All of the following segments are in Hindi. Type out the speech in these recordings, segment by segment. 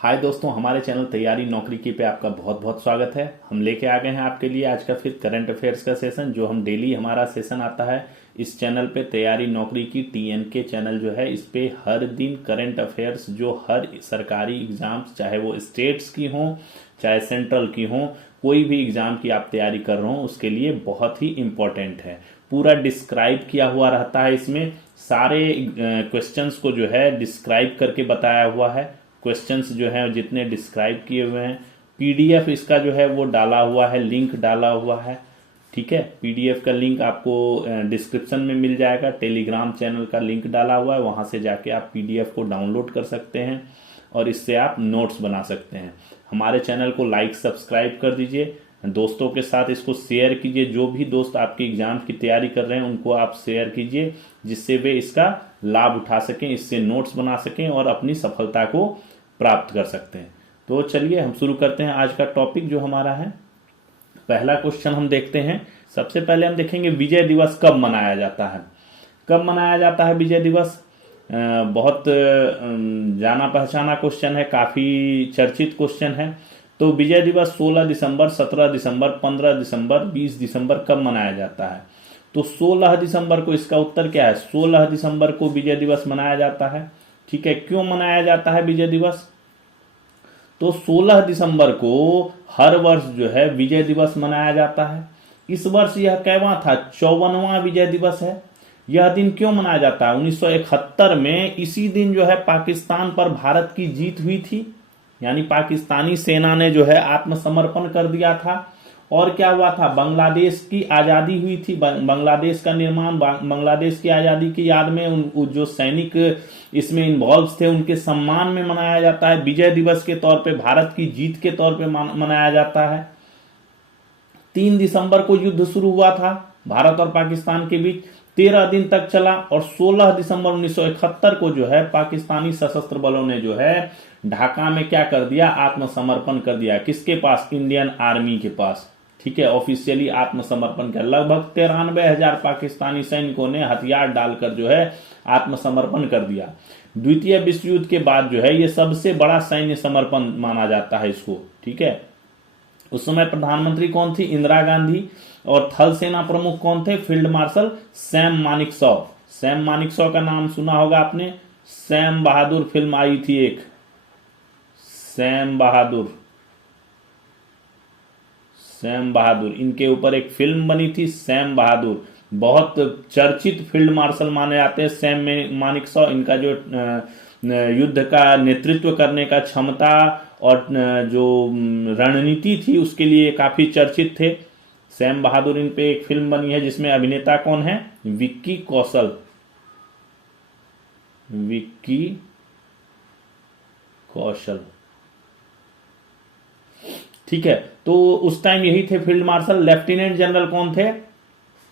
हाय दोस्तों, हमारे चैनल तैयारी नौकरी की पे आपका बहुत बहुत स्वागत है। हम लेके आ गए हैं आपके लिए आज का फिर करंट अफेयर्स का सेशन, जो हम डेली हमारा सेशन आता है इस चैनल पे। तैयारी नौकरी की TNK चैनल जो है, इस पे हर दिन करंट अफेयर्स जो हर सरकारी एग्जाम्स, चाहे वो स्टेट्स की हों चाहे सेंट्रल की हों, कोई भी एग्जाम की आप तैयारी कर रहे हो उसके लिए बहुत ही इम्पोर्टेंट है। पूरा डिस्क्राइब किया हुआ रहता है, इसमें सारे क्वेश्चंस को जो है डिस्क्राइब करके बताया हुआ है। क्वेश्चंस जो हैं जितने डिस्क्राइब किए हुए हैं, PDF इसका जो है वो डाला हुआ है, लिंक डाला हुआ है। ठीक है, PDF का लिंक आपको डिस्क्रिप्शन में मिल जाएगा। टेलीग्राम चैनल का लिंक डाला हुआ है, वहां से जाके आप PDF को डाउनलोड कर सकते हैं और इससे आप नोट्स बना सकते हैं। हमारे चैनल को लाइक सब्सक्राइब कर दीजिए, दोस्तों के साथ इसको शेयर कीजिए। जो भी दोस्त आपके एग्जाम की तैयारी कर रहे हैं उनको आप शेयर कीजिए, जिससे वे इसका लाभ उठा सकें, इससे नोट्स बना सकें और अपनी सफलता को प्राप्त कर सकते हैं। तो चलिए हम शुरू करते हैं आज का टॉपिक जो हमारा है। पहला क्वेश्चन हम देखते हैं। सबसे पहले हम देखेंगे विजय दिवस कब मनाया जाता है। कब मनाया जाता है विजय दिवस? बहुत जाना पहचाना क्वेश्चन है, काफी चर्चित क्वेश्चन है। तो विजय दिवस 16 दिसंबर, 17 दिसंबर, 15 दिसंबर, 20 दिसंबर कब मनाया जाता है? तो 16 दिसंबर को इसका उत्तर क्या है? 16 दिसंबर को विजय दिवस मनाया जाता है। ठीक है, क्यों मनाया जाता है विजय दिवस? तो 16 दिसंबर को हर वर्ष जो है विजय दिवस मनाया जाता है। इस वर्ष यह कैवां था? 54वां विजय दिवस है। यह दिन क्यों मनाया जाता है? 1971 में इसी दिन जो है पाकिस्तान पर भारत की जीत हुई थी, यानी पाकिस्तानी सेना ने जो है आत्मसमर्पण कर दिया था। और क्या हुआ था? बांग्लादेश की आजादी हुई थी, बांग्लादेश का निर्माण, बांग्लादेश की आजादी की याद में जो सैनिक इसमें इन्वॉल्व थे उनके सम्मान में मनाया जाता है। विजय दिवस के तौर पे, भारत की जीत के तौर पे मनाया जाता है। 3 दिसंबर को युद्ध शुरू हुआ था भारत और पाकिस्तान के बीच, 13 दिन तक चला और 16 दिसंबर 1971 को जो है पाकिस्तानी सशस्त्र बलों ने जो है ढाका में क्या कर दिया? आत्मसमर्पण कर दिया। किसके पास? इंडियन आर्मी के पास। ठीक है, ऑफिशियली आत्मसमर्पण किया। लगभग 93,000 पाकिस्तानी सैनिकों ने हथियार डालकर जो है आत्मसमर्पण कर दिया। द्वितीय विश्व युद्ध के बाद जो है ये सबसे बड़ा सैन्य समर्पण माना जाता है इसको। ठीक है, उस समय प्रधानमंत्री कौन थी? इंदिरा गांधी। और थल सेना प्रमुख कौन थे? Field marshal Sam Manekshaw. Sam Manekshaw का नाम सुना होगा आपने। सैम बहादुर फिल्म आई थी एक, सैम बहादुर, सैम बहादुर, इनके ऊपर एक फिल्म बनी थी सैम बहादुर। बहुत चर्चित फील्ड मार्शल माने जाते हैं सैम मानेकशॉ। इनका जो युद्ध का नेतृत्व करने का क्षमता और जो रणनीति थी उसके लिए काफी चर्चित थे सैम बहादुर। इन पे एक फिल्म बनी है जिसमें अभिनेता कौन है? विक्की कौशल। विक्की कौशल। ठीक है, तो उस टाइम यही थे फील्ड मार्शल। लेफ्टिनेंट जनरल कौन थे?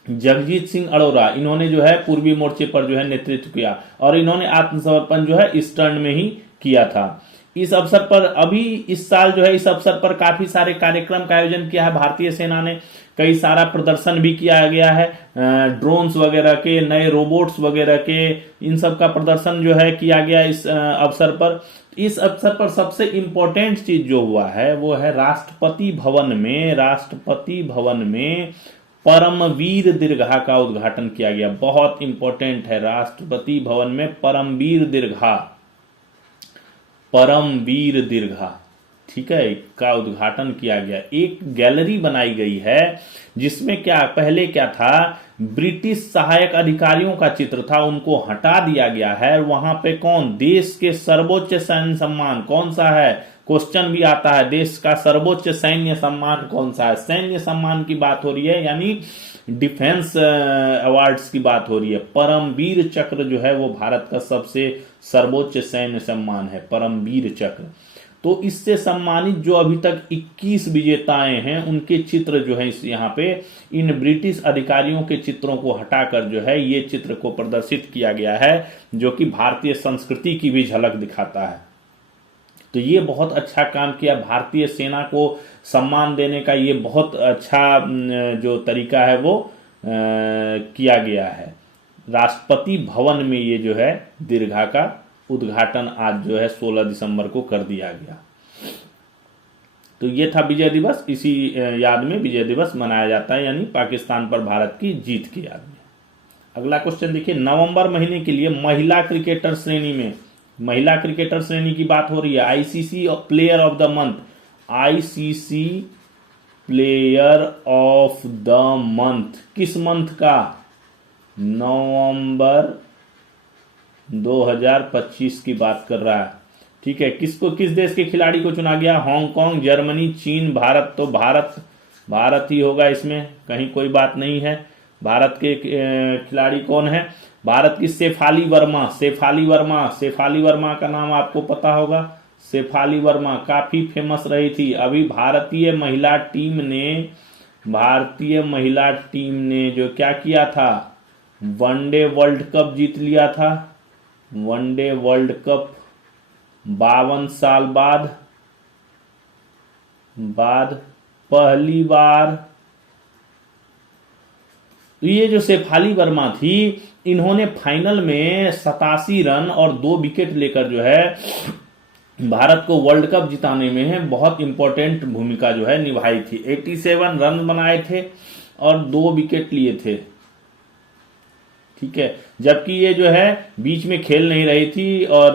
जगजीत सिंह अरोरा। इन्होंने जो है पूर्वी मोर्चे पर जो है नेतृत्व किया और इन्होंने आत्मसमर्पण जो है ईस्टर्न में ही किया था। इस अवसर पर अभी इस साल जो है इस अवसर पर काफी सारे कार्यक्रम का आयोजन किया है भारतीय सेना ने। कई सारा प्रदर्शन भी किया गया है, ड्रोन्स वगैरह के, नए रोबोट्स वगैरह के, इन सब का प्रदर्शन जो है किया गया इस अवसर पर। इस अवसर पर सबसे इंपॉर्टेंट चीज जो हुआ है वो है राष्ट्रपति भवन में परमवीर दीर्घा का उद्घाटन किया गया। बहुत इंपॉर्टेंट है, राष्ट्रपति भवन में परमवीर दीर्घा, ठीक है, का उद्घाटन किया गया। एक गैलरी बनाई गई है जिसमें क्या पहले क्या था? ब्रिटिश सहायक अधिकारियों का चित्र था, उनको हटा दिया गया है। वहां पे कौन? देश के सर्वोच्च सैन्य सम्मान कौन सा है? क्वेश्चन भी आता है, देश का सर्वोच्च सैन्य सम्मान कौन सा है? सैन्य सम्मान की बात हो रही है, यानी डिफेंस अवार्ड्स की बात हो रही है। परमवीर चक्र जो है वो भारत का सबसे सर्वोच्च सैन्य सम्मान है, परमवीर चक्र। तो इससे सम्मानित जो अभी तक 21 विजेताएं हैं उनके चित्र जो है यहाँ पे इन ब्रिटिश अधिकारियों के चित्रों को हटाकर जो है ये चित्र को प्रदर्शित किया गया है, जो कि भारतीय संस्कृति की भी झलक दिखाता है। तो ये बहुत अच्छा काम किया। भारतीय सेना को सम्मान देने का ये बहुत अच्छा जो तरीका है वो किया गया है। राष्ट्रपति भवन में ये जो है दीर्घा का उद्घाटन आज जो है 16 दिसंबर को कर दिया गया। तो ये था विजय दिवस, इसी याद में विजय दिवस मनाया जाता है, यानी पाकिस्तान पर भारत की जीत की याद में। अगला क्वेश्चन देखिए, नवंबर महीने के लिए महिला क्रिकेटर श्रेणी में, महिला क्रिकेटर श्रेणी की बात हो रही है, ICC player of the month, ICC player of the month किस मंथ का? नवंबर 2025 की बात कर रहा है। ठीक है, किसको, किस देश के खिलाड़ी को चुना गया? हांगकांग, जर्मनी, चीन, भारत। तो भारत ही होगा इसमें, कहीं कोई बात नहीं है। भारत के खिलाड़ी कौन है? भारत की शेफाली वर्मा, शेफाली वर्मा का नाम आपको पता होगा। शेफाली वर्मा काफी फेमस रही थी। अभी भारतीय महिला टीम ने जो क्या किया था, वनडे वर्ल्ड कप जीत लिया था। वनडे वर्ल्ड कप 52 साल बाद पहली बार। तो ये जो शेफाली वर्मा थी, इन्होंने फाइनल में 87 रन और 2 विकेट लेकर जो है भारत को वर्ल्ड कप जिताने में बहुत इंपॉर्टेंट भूमिका जो है निभाई थी। 87 रन बनाए थे और 2 विकेट लिए थे। ठीक है, जबकि ये जो है बीच में खेल नहीं रही थी और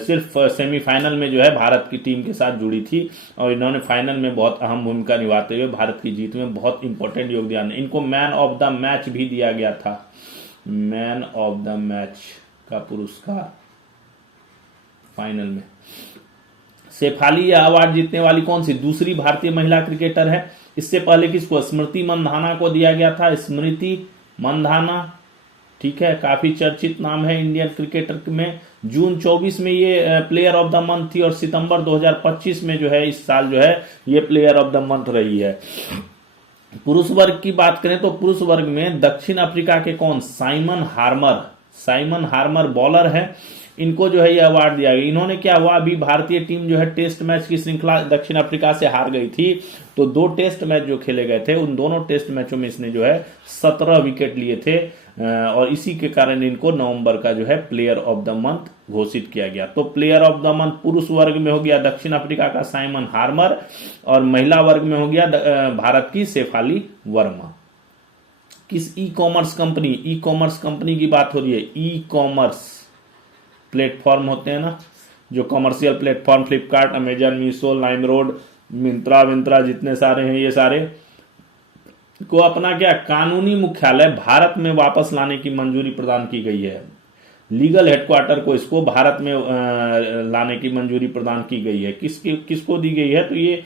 सिर्फ सेमीफाइनल में जो है भारत की टीम के साथ जुड़ी थी, और इन्होंने फाइनल में बहुत अहम भूमिका निभाते हुए भारत की जीत में बहुत इंपॉर्टेंट योगदान। इनको मैन ऑफ द मैच भी दिया गया था, मैन ऑफ द मैच का पुरस्कार फाइनल में। शेफाली यह अवार्ड जीतने वाली कौन सी दूसरी भारतीय महिला क्रिकेटर है? इससे पहले किसको? स्मृति मंधाना को दिया गया था, स्मृति मंधाना। ठीक है, काफी चर्चित नाम है इंडियन क्रिकेटर में। जून 24 में ये प्लेयर ऑफ द मंथ थी और सितंबर 2025 में जो है इस साल जो है ये प्लेयर ऑफ द मंथ रही है। पुरुष वर्ग की बात करें तो पुरुष वर्ग में दक्षिण अफ्रीका के कौन? साइमन हार्मर बॉलर है, इनको जो है ये अवार्ड दिया गया। इन्होंने क्या हुआ, अभी भारतीय टीम जो है टेस्ट मैच की श्रृंखला दक्षिण अफ्रीका से हार गई थी, तो 2 टेस्ट मैच जो खेले गए थे उन दोनों टेस्ट मैचों में इसने जो है 17 विकेट लिए थे, और इसी के कारण इनको नवंबर का जो है प्लेयर ऑफ द मंथ घोषित किया गया। तो प्लेयर ऑफ द मंथ पुरुष वर्ग में हो गया दक्षिण अफ्रीका का साइमन हार्मर, और महिला वर्ग में हो गया भारत की शेफाली वर्मा। किस ई कॉमर्स कंपनी की बात हो रही है? ई कॉमर्स प्लेटफॉर्म होते हैं ना, जो commercial platform, Flipkart, Amazon, Meesho, LimeRoad, Myntra जितने सारे हैं, ये सारे को अपना क्या कानूनी मुख्यालय भारत में वापस लाने की मंजूरी प्रदान की गई है। लीगल हेडक्वार्टर को इसको भारत में लाने की मंजूरी प्रदान की गई है। किसको दी गई है? तो ये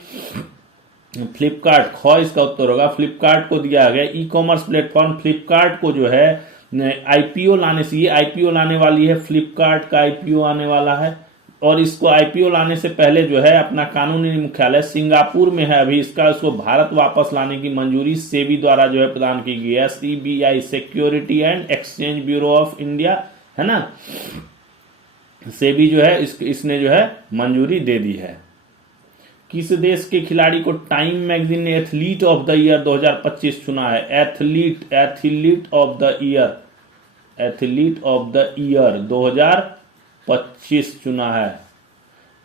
फ्लिपकार्ट, इसका उत्तर होगा, फ्लिपकार्ट को दिया गया। ई कॉमर्स प्लेटफॉर्म फ्लिपकार्ट को जो है आईपीओ लाने से, ये आईपीओ लाने वाली है, फ्लिपकार्ट का आईपीओ आने वाला है, और इसको आईपीओ लाने से पहले जो है अपना कानूनी मुख्यालय सिंगापुर में है। अभी इसको भारत वापस लाने की मंजूरी सेबी द्वारा जो है प्रदान की गई है। CBI, security and exchange bureau of India, है ना, सेबी जो है इसने जो है मंजूरी दे दी है। किस देश के खिलाड़ी को टाइम मैगजीन ने एथलीट ऑफ द ईयर 2025 चुना है? एथलीट ऑफ द ईयर 2025 चुना है।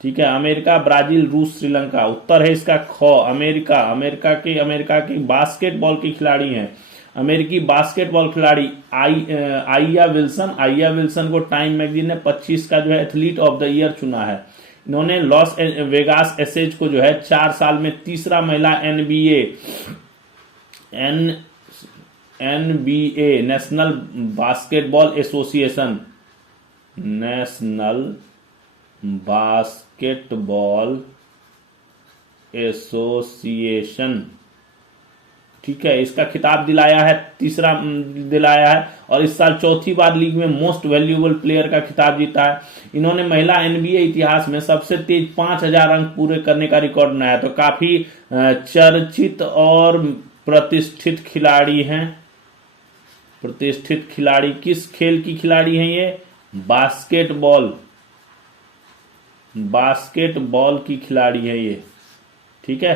ठीक है, अमेरिका, ब्राजील, रूस, श्रीलंका। उत्तर है इसका ख, अमेरिका के बास्केटबॉल के खिलाड़ी हैं। अमेरिकी बास्केटबॉल खिलाड़ी आइया विल्सन को टाइम मैगजीन ने 25 का जो है एथलीट ऑफ द ईयर चुना है। इन्होंने लॉस वेगास एसेज को जो है 4 साल में तीसरा महिला एनबीए नेशनल बास्केटबॉल एसोसिएशन, ठीक है, इसका खिताब तीसरा दिलाया है, और इस साल चौथी बार लीग में मोस्ट वैल्यूएबल प्लेयर का खिताब जीता है। इन्होंने महिला एनबीए इतिहास में सबसे तेज 5000 अंक पूरे करने का रिकॉर्ड बनाया। तो काफी चर्चित और प्रतिष्ठित खिलाड़ी हैं। प्रतिष्ठित खिलाड़ी किस खेल की खिलाड़ी हैं? ये बास्केटबॉल की खिलाड़ी है ये। ठीक है,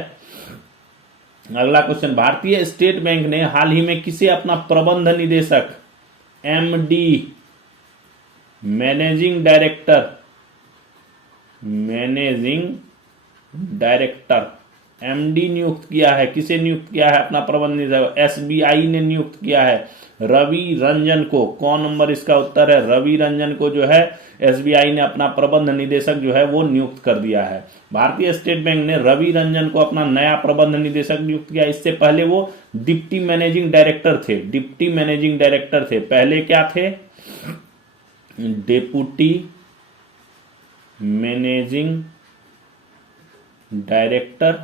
अगला क्वेश्चन, भारतीय स्टेट बैंक ने हाल ही में किसे अपना प्रबंध निदेशक मैनेजिंग डायरेक्टर एमडी नियुक्त किया है। किसे नियुक्त किया है? अपना प्रबंध निदेशक एसबीआई ने नियुक्त किया है रवि रंजन को। कौन नंबर इसका उत्तर है? रवि रंजन को जो है एसबीआई ने अपना प्रबंध निदेशक जो है वो नियुक्त कर दिया है। भारतीय स्टेट बैंक ने रवि रंजन को अपना नया प्रबंध निदेशक नियुक्त किया। इससे पहले वो डिप्टी मैनेजिंग डायरेक्टर थे। डिप्टी मैनेजिंग डायरेक्टर थे, पहले क्या थे? Deputy managing director.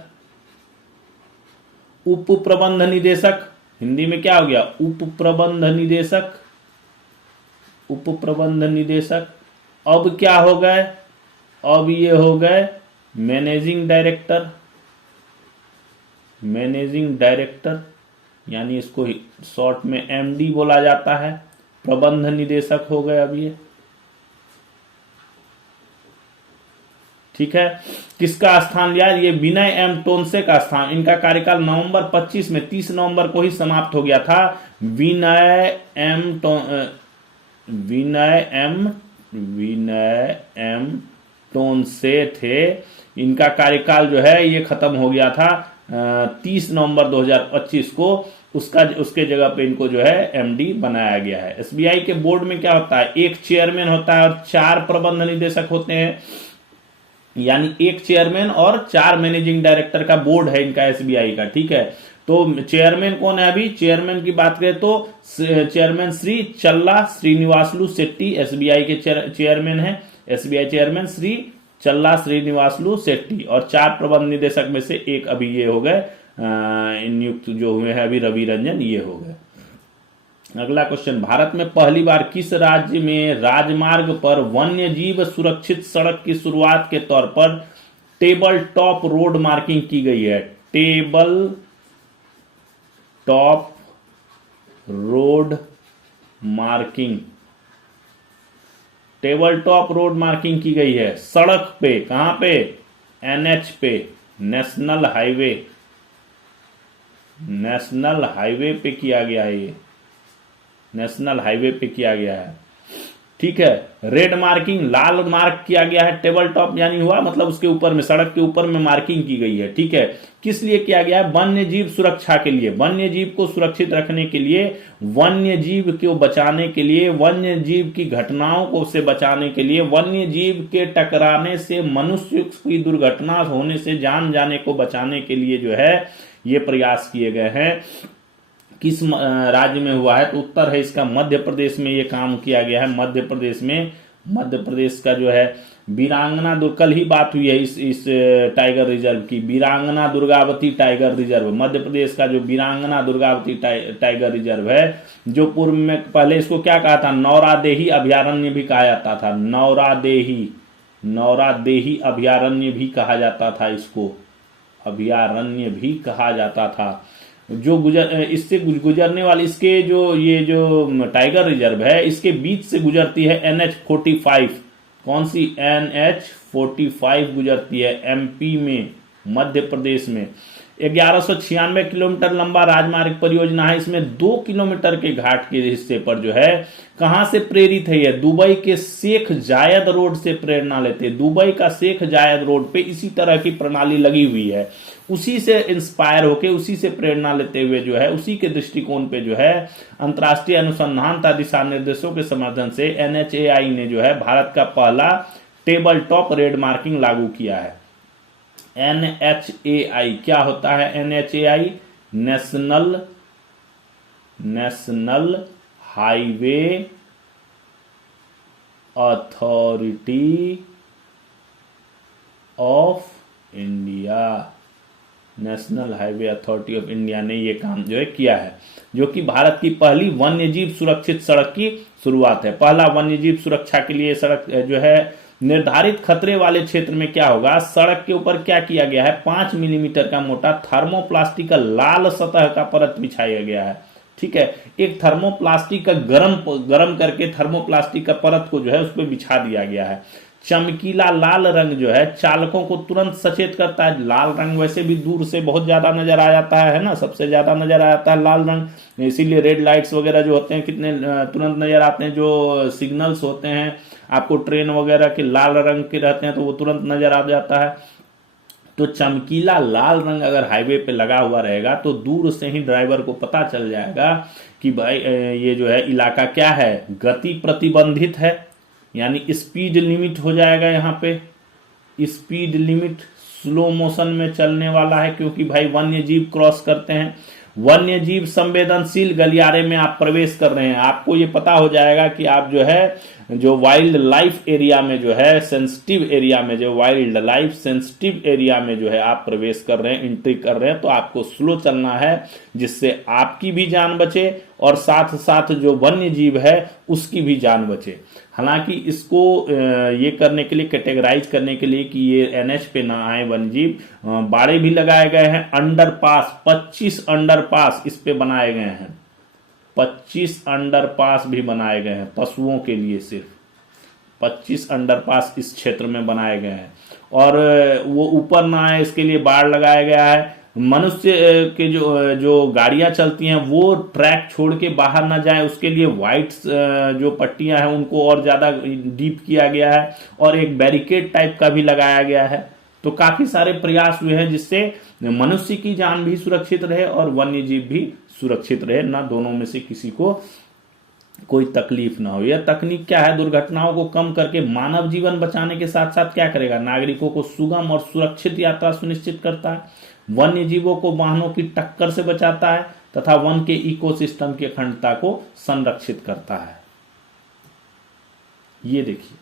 उप प्रबंध निदेशक हिंदी में क्या हो गया? उप प्रबंध निदेशक। उप प्रबंध निदेशक अब क्या हो गए? अब ये हो गए मैनेजिंग डायरेक्टर। मैनेजिंग डायरेक्टर यानी इसको शॉर्ट में एमडी बोला जाता है। प्रबंध निदेशक हो गए अब ये, ठीक है। किसका स्थान लिया? ये विनय एम टोनसे का स्थान। इनका कार्यकाल नवंबर 25 में 30 नवंबर को ही समाप्त हो गया था। विनय एम टोनसे थे। इनका कार्यकाल जो है ये खत्म हो गया था 30 नवंबर 2025 को। उसके जगह पे इनको जो है एमडी बनाया गया है। एसबीआई के बोर्ड में क्या होता है? एक चेयरमैन होता है और 4 प्रबंध निदेशक होते हैं, यानी एक चेयरमैन और 4 मैनेजिंग डायरेक्टर का बोर्ड है इनका एसबीआई का, ठीक है। तो चेयरमैन कौन है? अभी चेयरमैन की बात करें तो चेयरमैन श्री चल्ला श्रीनिवासलू शेट्टी एसबीआई के चेयरमैन है। एसबीआई चेयरमैन श्री चल्ला श्रीनिवासलू शेट्टी, और 4 प्रबंध निदेशक में से एक अभी ये हो गए नियुक्त जो हुए हैं अभी रवि रंजन, ये हो गए। अगला क्वेश्चन, भारत में पहली बार किस राज्य में राजमार्ग पर वन्य जीव सुरक्षित सड़क की शुरुआत के तौर पर टेबल टॉप रोड मार्किंग की गई है? Table top road marking, table top road marking की गई है सड़क पे। कहां पे? एनएच पे, नेशनल हाईवे पे किया गया है। ये नेशनल हाईवे पे किया गया है, ठीक है। रेड मार्किंग, लाल मार्क किया गया है। टेबल टॉप यानी हुआ मतलब उसके ऊपर में, सड़क के ऊपर में मार्किंग की गई है, ठीक है। किस लिए किया गया है? वन्य जीव सुरक्षा के लिए, वन्य जीव को सुरक्षित रखने के लिए, वन्य जीव को बचाने के लिए, वन्य जीव की घटनाओं को से बचाने के लिए, वन्य जीव के टकराने से, मनुष्य की दुर्घटना होने से जान जाने को बचाने के लिए जो है ये प्रयास किए गए हैं। किस राज्य में हुआ है? तो उत्तर है इसका मध्य प्रदेश में ये काम किया गया है। मध्य प्रदेश में, मध्य प्रदेश का जो है वीरांगना, कल ही बात हुई है इस टाइगर रिजर्व की, वीरांगना दुर्गावती टाइगर रिजर्व। मध्य प्रदेश का जो वीरांगना दुर्गावती टाइगर रिजर्व है, जो पूर्व में पहले इसको क्या कहा था? नौरादेही अभयारण्य भी कहा जाता था। नौरादेही अभयारण्य भी कहा जाता था, इसको अभयारण्य भी कहा जाता था। जो इससे गुजरने वाली इसके ये जो टाइगर रिजर्व है, इसके बीच से गुजरती है NH45। कौन सी? NH45 गुजरती है एमपी में, मध्य प्रदेश में। 1196 किलोमीटर लंबा राजमार्ग परियोजना है। इसमें 2 किलोमीटर के घाट के हिस्से पर जो है कहां से प्रेरित है? यह दुबई के शेख जायद रोड से प्रेरणा लेते। दुबई का शेख जायद रोड पे इसी तरह की प्रणाली लगी हुई है, उसी से इंस्पायर होके, उसी से प्रेरणा लेते हुए जो है, उसी के दृष्टिकोण पे जो है अंतर्राष्ट्रीय अनुसंधान तथा दिशा निर्देशों के समर्थन से NHAI ने जो है भारत का पहला टेबल टॉप रेड मार्किंग लागू किया है। NHAI क्या होता है? NHAI national highway authority of India. National highway authority of India ने यह काम जो है किया है, जो कि भारत की पहली वन्यजीव सुरक्षित सड़क की शुरुआत है। पहला वन्यजीव सुरक्षा के लिए सड़क जो है निर्धारित खतरे वाले क्षेत्र में क्या होगा? सड़क के ऊपर क्या किया गया है? 5 मिलीमीटर का मोटा थर्मोप्लास्टिक का लाल सतह का परत बिछाया गया है, ठीक है। एक थर्मोप्लास्टिक का गरम करके थर्मोप्लास्टिक का परत को जो है उस पर बिछा दिया गया है। चमकीला लाल रंग जो है चालकों को तुरंत सचेत करता है। लाल रंग वैसे भी दूर से बहुत ज्यादा नजर आ जाता है ना, सबसे ज्यादा नजर आ जाता है लाल रंग, इसीलिए रेड लाइट्स वगैरह जो होते हैं कितने तुरंत नजर आते हैं। जो सिग्नल्स होते हैं आपको ट्रेन वगैरह के लाल रंग के रहते हैं तो वो तुरंत नजर आ जाता है। तो चमकीला लाल रंग अगर हाईवे पे लगा हुआ रहेगा तो दूर से ही ड्राइवर को पता चल जाएगा कि भाई ये जो है इलाका क्या है, गति प्रतिबंधित है, यानी स्पीड लिमिट हो जाएगा। यहाँ पे स्पीड लिमिट स्लो मोशन में चलने वाला है, क्योंकि भाई वन्य जीव क्रॉस करते हैं। वन्य जीव संवेदनशील गलियारे में आप प्रवेश कर रहे हैं, आपको ये पता हो जाएगा कि आप जो है जो वाइल्ड लाइफ एरिया में जो है सेंसिटिव एरिया में, जो वाइल्ड लाइफ सेंसिटिव एरिया में जो है आप प्रवेश कर रहे हैं, एंट्री कर रहे हैं। तो आपको स्लो चलना है जिससे आपकी भी जान बचे और साथ साथ जो वन्य जीव है उसकी भी जान बचे। हालांकि इसको ये करने के लिए, कैटेगराइज करने के लिए कि ये एनएच पे ना आए वन्य जीव, बाड़े भी लगाए गए हैं। अंडरपास 25 अंडरपास इस पे बनाए गए हैं, 25 अंडरपास भी बनाए गए हैं पशुओं के लिए, सिर्फ 25 अंडरपास इस क्षेत्र में बनाए गए हैं। और वो ऊपर ना आए इसके लिए बाड़ लगाया गया है। मनुष्य के जो गाड़ियां चलती हैं वो ट्रैक छोड़ के बाहर ना जाए, उसके लिए व्हाइट जो पट्टियां हैं उनको और ज्यादा डीप किया गया है, और एक बैरिकेड टाइप का भी लगाया गया है। तो काफी सारे प्रयास हुए हैं जिससे मनुष्य की जान भी सुरक्षित रहे और वन्य जीव भी सुरक्षित रहे, ना दोनों में से किसी को कोई तकलीफ ना हो। यह तकनीक क्या है, दुर्घटनाओं को कम करके मानव जीवन बचाने के साथ साथ क्या करेगा, नागरिकों को सुगम और सुरक्षित यात्रा सुनिश्चित करता है, वन्य जीवों को वाहनों की टक्कर से बचाता है तथा वन के इकोसिस्टम की अखंडता को संरक्षित करता है। ये देखिए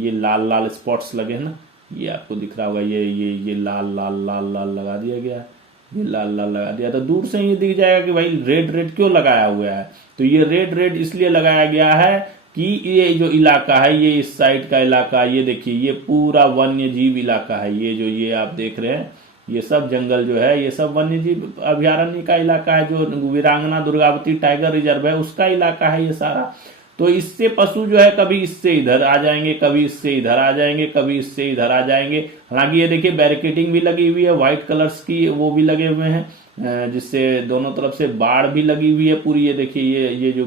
ये लाल लाल स्पॉट्स लगे हैं ना, ये आपको दिख रहा होगा, ये लाल लाल लाल लाल लगा दिया गया है, ये लाल लाल लगा दिया। तो दूर से ये दिख जाएगा कि भाई रेड रेड क्यों लगाया हुआ है। तो ये रेड रेड इसलिए लगाया गया है कि ये जो इलाका है, ये इस साइड का इलाका, ये देखिए ये पूरा वन्य जीव इलाका है। ये जो ये आप देख रहे हैं ये सब जंगल जो है ये सब वन्य जीव अभ्यारण्य का इलाका है। जो वीरांगना दुर्गावती टाइगर रिजर्व है उसका इलाका है ये सारा। तो इससे पशु जो है कभी इससे इधर आ जाएंगे, कभी इससे इधर आ जाएंगे, कभी इससे इधर आ जाएंगे। हालांकि ये देखिए बैरिकेडिंग भी लगी हुई है, व्हाइट कलर्स की वो भी लगे हुए हैं, जिससे दोनों तरफ से बाड़ भी लगी हुई है पूरी। ये देखिए ये जो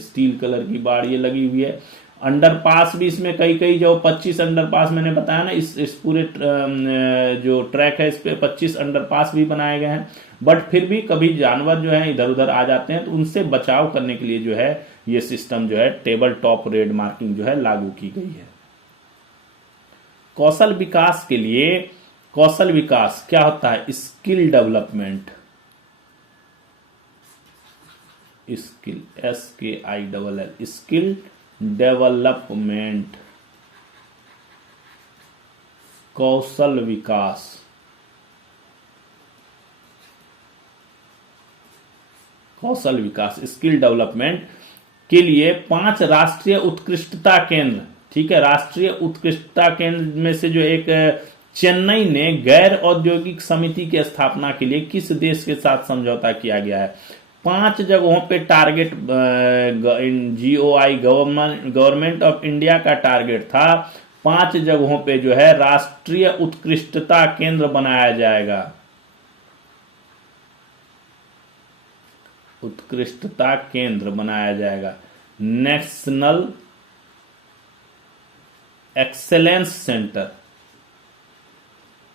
स्टील कलर की बाड़ ये लगी हुई है। अंडरपास भी इसमें कई जो 25 अंडरपास मैंने बताया ना, इस पूरे जो ट्रैक है इस पे 25 अंडरपास भी बनाए गए हैं। बट फिर भी कभी जानवर जो है इधर उधर आ जाते हैं तो उनसे बचाव करने के लिए जो है ये सिस्टम जो है टेबल टॉप रेड मार्किंग जो है लागू की गई है। कौशल विकास के लिए, कौशल विकास क्या होता है, skill development, skill SKILL skill development, कौशल विकास। कौशल विकास स्किल डेवलपमेंट के लिए 5 राष्ट्रीय उत्कृष्टता केंद्र, ठीक है, राष्ट्रीय उत्कृष्टता केंद्र में से जो एक चेन्नई ने गैर औद्योगिक समिति की स्थापना के लिए किस देश के साथ समझौता किया गया है। 5 जगहों पे target GOI government of India का टारगेट था, 5 जगहों पे जो है राष्ट्रीय उत्कृष्टता केंद्र बनाया जाएगा। उत्कृष्टता केंद्र बनाया जाएगा, national excellence centre,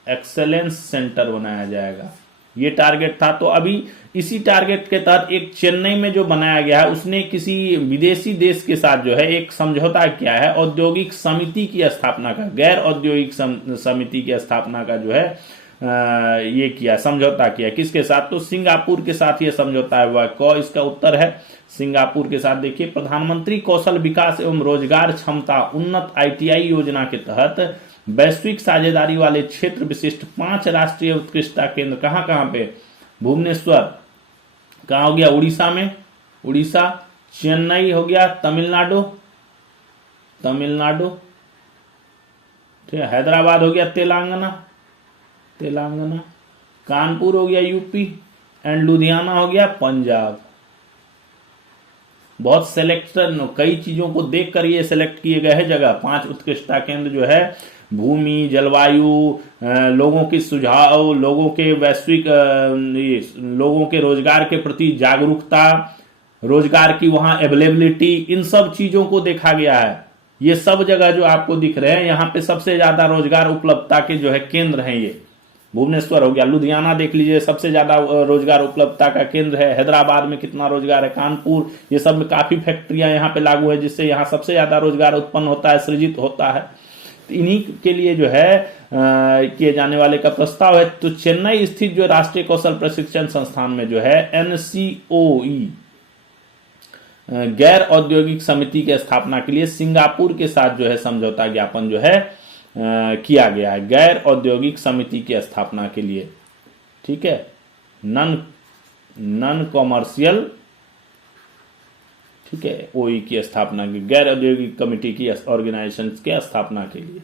excellence centre बनाया जाएगा। ये टारगेट था। तो अभी इसी टारगेट के तहत एक चेन्नई में जो बनाया गया है उसने किसी विदेशी देश के साथ जो है एक समझौता किया है, औद्योगिक समिति की स्थापना का, गैर औद्योगिक समिति की स्थापना का जो है ये किया, समझौता किया। किसके साथ, तो सिंगापुर के साथ ये समझौता हुआ। इसका उत्तर है सिंगापुर के साथ। देखिए प्रधानमंत्री कौशल विकास एवं रोजगार क्षमता उन्नत ITI योजना के तहत वैश्विक साझेदारी वाले क्षेत्र विशिष्ट 5 राष्ट्रीय उत्कृष्टता केंद्र कहां कहां पे, भुवनेश्वर, कहां हो गया, उड़ीसा में, उड़ीसा, चेन्नई हो गया तमिलनाडु, तमिलनाडु, ठीक है, हैदराबाद हो गया तेलंगाना, तेलंगाना, कानपुर हो गया UP एंड लुधियाना हो गया पंजाब। बहुत सिलेक्शन, कई चीजों को देखकर ये सिलेक्ट किए गए हैं जगह। 5 उत्कृष्टता केंद्र जो है भूमि, जलवायु, लोगों के सुझाव, लोगों के वैश्विक, लोगों के रोजगार के प्रति जागरूकता, रोजगार की वहां अवेलेबिलिटी, इन सब चीजों को देखा गया है। ये सब जगह जो आपको दिख रहे हैं, यहाँ पे सबसे ज्यादा रोजगार उपलब्धता के जो है केंद्र हैं। ये भुवनेश्वर हो गया, लुधियाना देख लीजिए सबसे ज्यादा रोजगार उपलब्धता का केंद्र है। हैदराबाद में कितना रोजगार है, कानपुर, ये सब में काफी फैक्ट्रियां यहाँ पे लागू है, जिससे यहाँ सबसे ज्यादा रोजगार उत्पन्न होता है, सृजित होता है। तो इन्हीं के लिए जो है किए जाने वाले का प्रस्ताव है। तो चेन्नई स्थित जो राष्ट्रीय कौशल प्रशिक्षण संस्थान में जो है NCOE गैर औद्योगिक समिति की स्थापना के लिए सिंगापुर के साथ जो है समझौता ज्ञापन जो है किया गया है, गैर औद्योगिक समिति की स्थापना के लिए। ठीक है, नॉन कॉमर्शियल, ठीक है, ओई की स्थापना की, गैर औद्योगिक कमेटी की ऑर्गेनाइजेशन के स्थापना के लिए।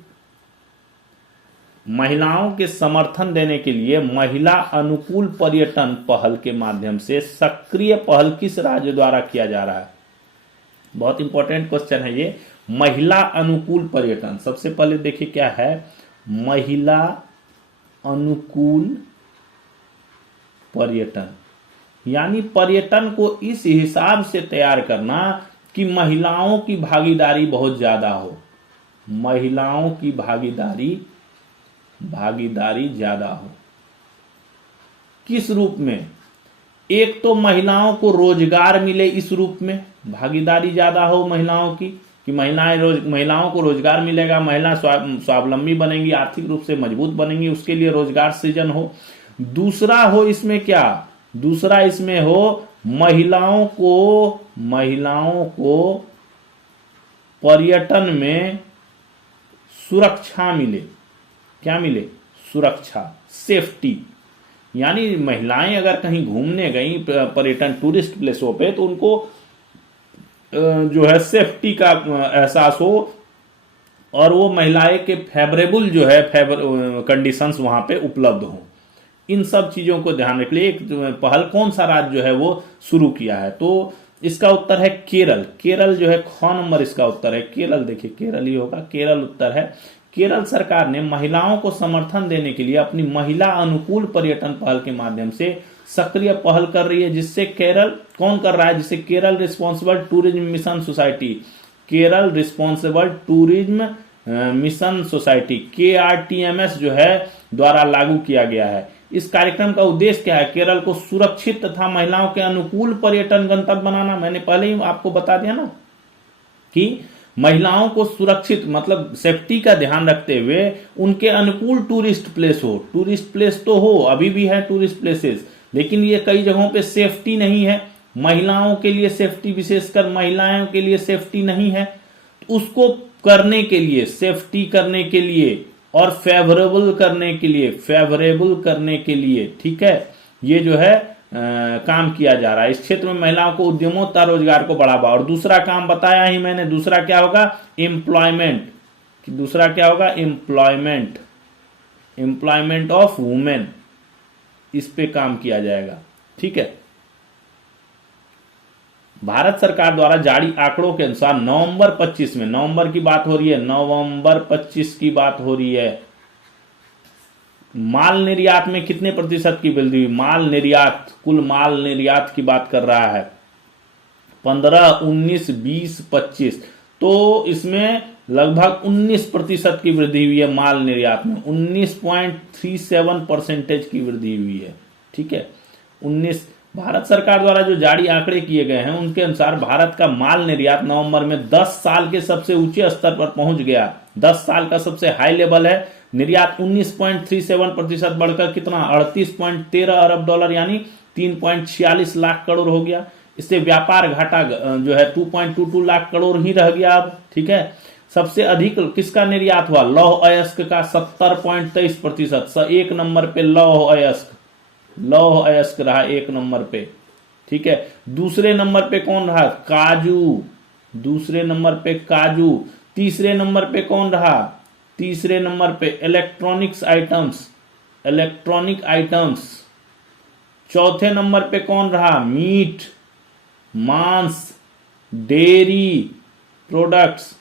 महिलाओं के समर्थन देने के लिए महिला अनुकूल पर्यटन पहल के माध्यम से सक्रिय पहल किस राज्य द्वारा किया जा रहा है? बहुत इंपॉर्टेंट क्वेश्चन है ये। महिला अनुकूल पर्यटन, सबसे पहले देखिए क्या है, महिला अनुकूल पर्यटन, यानी पर्यटन को इस हिसाब से तैयार करना कि महिलाओं की भागीदारी बहुत ज्यादा हो। महिलाओं की भागीदारी ज्यादा हो। किस रूप में? एक तो महिलाओं को रोजगार मिले, इस रूप में भागीदारी ज्यादा हो महिलाओं की, कि महिलाओं को रोजगार मिलेगा, महिला स्वावलंबी बनेंगी, आर्थिक रूप से मजबूत बनेंगी, उसके लिए रोजगार सृजन हो। दूसरा हो इसमें क्या, दूसरा इसमें हो महिलाओं को पर्यटन में सुरक्षा मिले। क्या मिले? सुरक्षा, सेफ्टी। यानी महिलाएं अगर कहीं घूमने गई पर्यटन टूरिस्ट प्लेसों पे, तो उनको जो है सेफ्टी का एहसास हो, और वो महिलाएं के फेवरेबल जो है कंडीशंस वहां पे उपलब्ध हो। इन सब चीजों को ध्यान रख लिए। एक पहल कौन सा राज्य जो है वो शुरू किया है? तो इसका उत्तर है केरल। केरल जो है, ख नंबर इसका उत्तर है केरल। देखिए केरल ही होगा, केरल उत्तर है। केरल सरकार ने महिलाओं को समर्थन देने के लिए अपनी महिला अनुकूल पर्यटन पहल के माध्यम से सक्रिय पहल कर रही है, जिससे केरल कौन कर रहा है, जिससे Kerala responsible tourism mission society, Kerala responsible tourism mission society KRTMS जो है द्वारा लागू किया गया है। इस कार्यक्रम का उद्देश्य क्या है? केरल को सुरक्षित तथा महिलाओं के अनुकूल पर्यटन गंतव्य बनाना। मैंने पहले ही आपको बता दिया ना कि महिलाओं को सुरक्षित मतलब सेफ्टी का ध्यान रखते हुए उनके अनुकूल टूरिस्ट प्लेस हो। टूरिस्ट प्लेस तो हो, अभी भी है टूरिस्ट प्लेसेस, लेकिन ये कई जगहों पे सेफ्टी नहीं है। महिलाओं के लिए सेफ्टी, विशेषकर महिलाओं के लिए सेफ्टी नहीं है। उसको करने के लिए, सेफ्टी करने के लिए और फेवरेबल करने के लिए, ठीक है, ये जो है काम किया जा रहा है। इस क्षेत्र में महिलाओं को उद्यमोत्तर, रोजगार को बढ़ावा। और दूसरा काम बताया ही मैंने, दूसरा क्या होगा? एम्प्लॉयमेंट। दूसरा क्या होगा? Employment of women. इस पे काम किया जाएगा। ठीक है, भारत सरकार द्वारा जारी आंकड़ों के अनुसार नवंबर 25 में, नवंबर की बात हो रही है, नवंबर 25 की बात हो रही है, माल निर्यात में कितने प्रतिशत की वृद्धि हुई? माल निर्यात, कुल माल निर्यात की बात कर रहा है, 15, 19, 20, 25। तो इसमें लगभग 19% की वृद्धि हुई है माल निर्यात में। 19.37% की वृद्धि हुई है। ठीक है, 19। भारत सरकार द्वारा जो जारी आंकड़े किए गए हैं उनके अनुसार भारत का माल निर्यात नवंबर में 10 साल के सबसे ऊंचे स्तर पर पहुंच गया। 10 साल का सबसे हाई लेवल है। निर्यात 19.37% बढ़कर कितना? 38.13 अरब डॉलर, यानी 3.46 लाख करोड़ हो गया। इससे व्यापार घाटा जो है 2.22 लाख करोड़ ही रह गया अब। ठीक है, सबसे अधिक किसका निर्यात हुआ? लौह अयस्क का 70.23%। एक नंबर पे लौह अयस्क रहा एक नंबर पे। ठीक है, दूसरे नंबर पे कौन रहा? काजू। दूसरे नंबर पे काजू। तीसरे नंबर पे कौन रहा? तीसरे नंबर पे इलेक्ट्रॉनिक आइटम्स। चौथे नंबर पे कौन रहा? मीट, मांस, डेयरी प्रोडक्ट्स,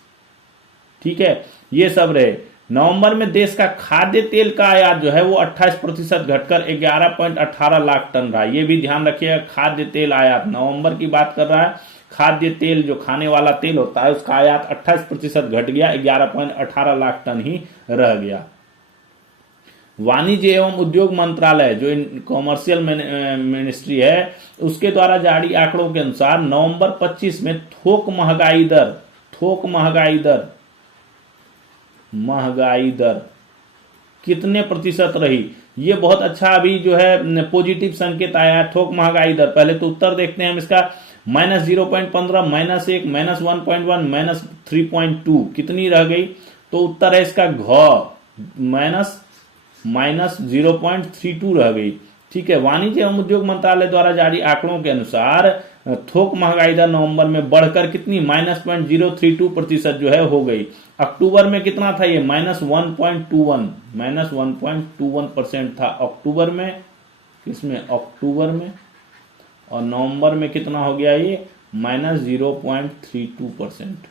ठीक है, ये सब रहे। नवंबर में देश का खाद्य तेल का आयात जो है वो 28% घटकर 11.18 लाख टन रहा। ये भी ध्यान रखिएगा, खाद्य तेल आयात नवंबर की बात कर रहा है। खाद्य तेल जो खाने वाला तेल होता है उसका आयात 28% घट गया, 11.18 लाख टन ही रह गया। वाणिज्य एवं उद्योग मंत्रालय जो कॉमर्शियल मिनिस्ट्री है उसके द्वारा जारी आंकड़ों के अनुसार नवंबर 25 में थोक महंगाई दर कितने प्रतिशत रही? ये बहुत अच्छा अभी जो है पॉजिटिव संकेत आया है। थोक महंगाई दर, पहले तो उत्तर देखते हैं हम इसका। -0.15, -1, -1.1, -3.2 कितनी रह गई? तो उत्तर है इसका घ -0.32 रह गई। ठीक है, वाणिज्य एवं उद्योग मंत्रालय द्वारा जारी आंकड़ों के अनुसार थोक महंगाई दर नवंबर में बढ़कर कितनी -0.032% जो है हो गई। अक्टूबर में कितना था ये? -1.21% था अक्टूबर में। किसमें? अक्टूबर में। और नवंबर में कितना हो गया ये? -0.32%।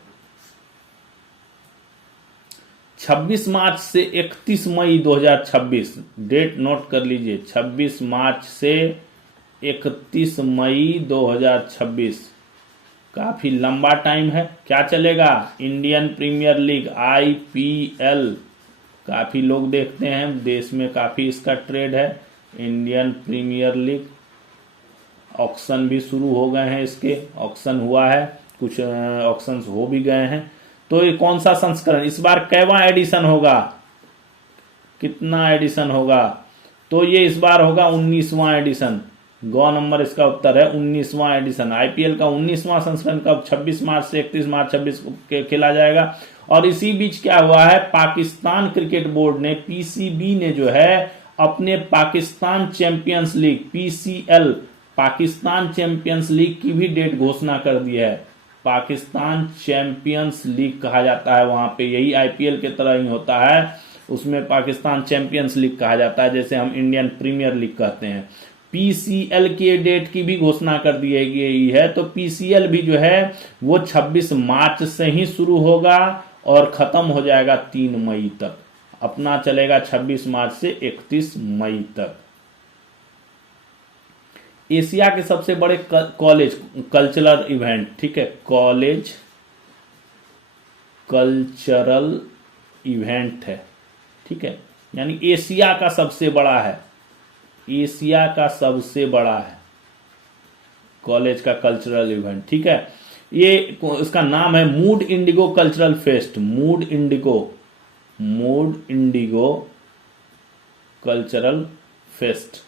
26 मार्च से 31 मई 2026, डेट नोट कर लीजिए, 26 मार्च से 31 मई 2026, काफी लंबा टाइम है। क्या चलेगा? इंडियन प्रीमियर लीग IPL, काफी लोग देखते हैं, देश में काफी इसका ट्रेड है। इंडियन प्रीमियर लीग ऑक्शन भी शुरू हो गए हैं, इसके ऑक्शन हुआ है, कुछ ऑक्शंस हो भी गए हैं। तो ये कौन सा संस्करण, इस बार कैवां एडिशन होगा? कितना एडिशन होगा? तो ये इस बार होगा 19वां एडिशन। गौ नंबर इसका उत्तर है 19वां एडिशन। IPL का 19वां संस्करण कब? 26 मार्च से 31 मार्च 26 के खेला जाएगा। और इसी बीच क्या हुआ है? पाकिस्तान क्रिकेट बोर्ड ने, PCB ने जो है अपने Pakistan champions league PCL, Pakistan champions league की भी डेट घोषणा कर दी है। पाकिस्तान चैंपियंस लीग कहा जाता है वहां पे, यही IPL के तरह ही होता है, उसमें पाकिस्तान चैंपियंस लीग कहा जाता है, जैसे हम इंडियन प्रीमियर लीग कहते हैं। PCL की डेट की भी घोषणा कर दी गई है। तो PCL भी जो है वो 26 मार्च से ही शुरू होगा और खत्म हो जाएगा 3 मई तक। अपना चलेगा 26 मार्च से 31 मई तक। एशिया के सबसे बड़े कॉलेज कल्चरल इवेंट, ठीक है, कॉलेज कल्चरल इवेंट है, ठीक है, यानी एशिया का सबसे बड़ा है, एशिया का सबसे बड़ा है कॉलेज का कल्चरल इवेंट, ठीक है। ये इसका नाम है mood Indigo cultural fest, mood Indigo cultural fest,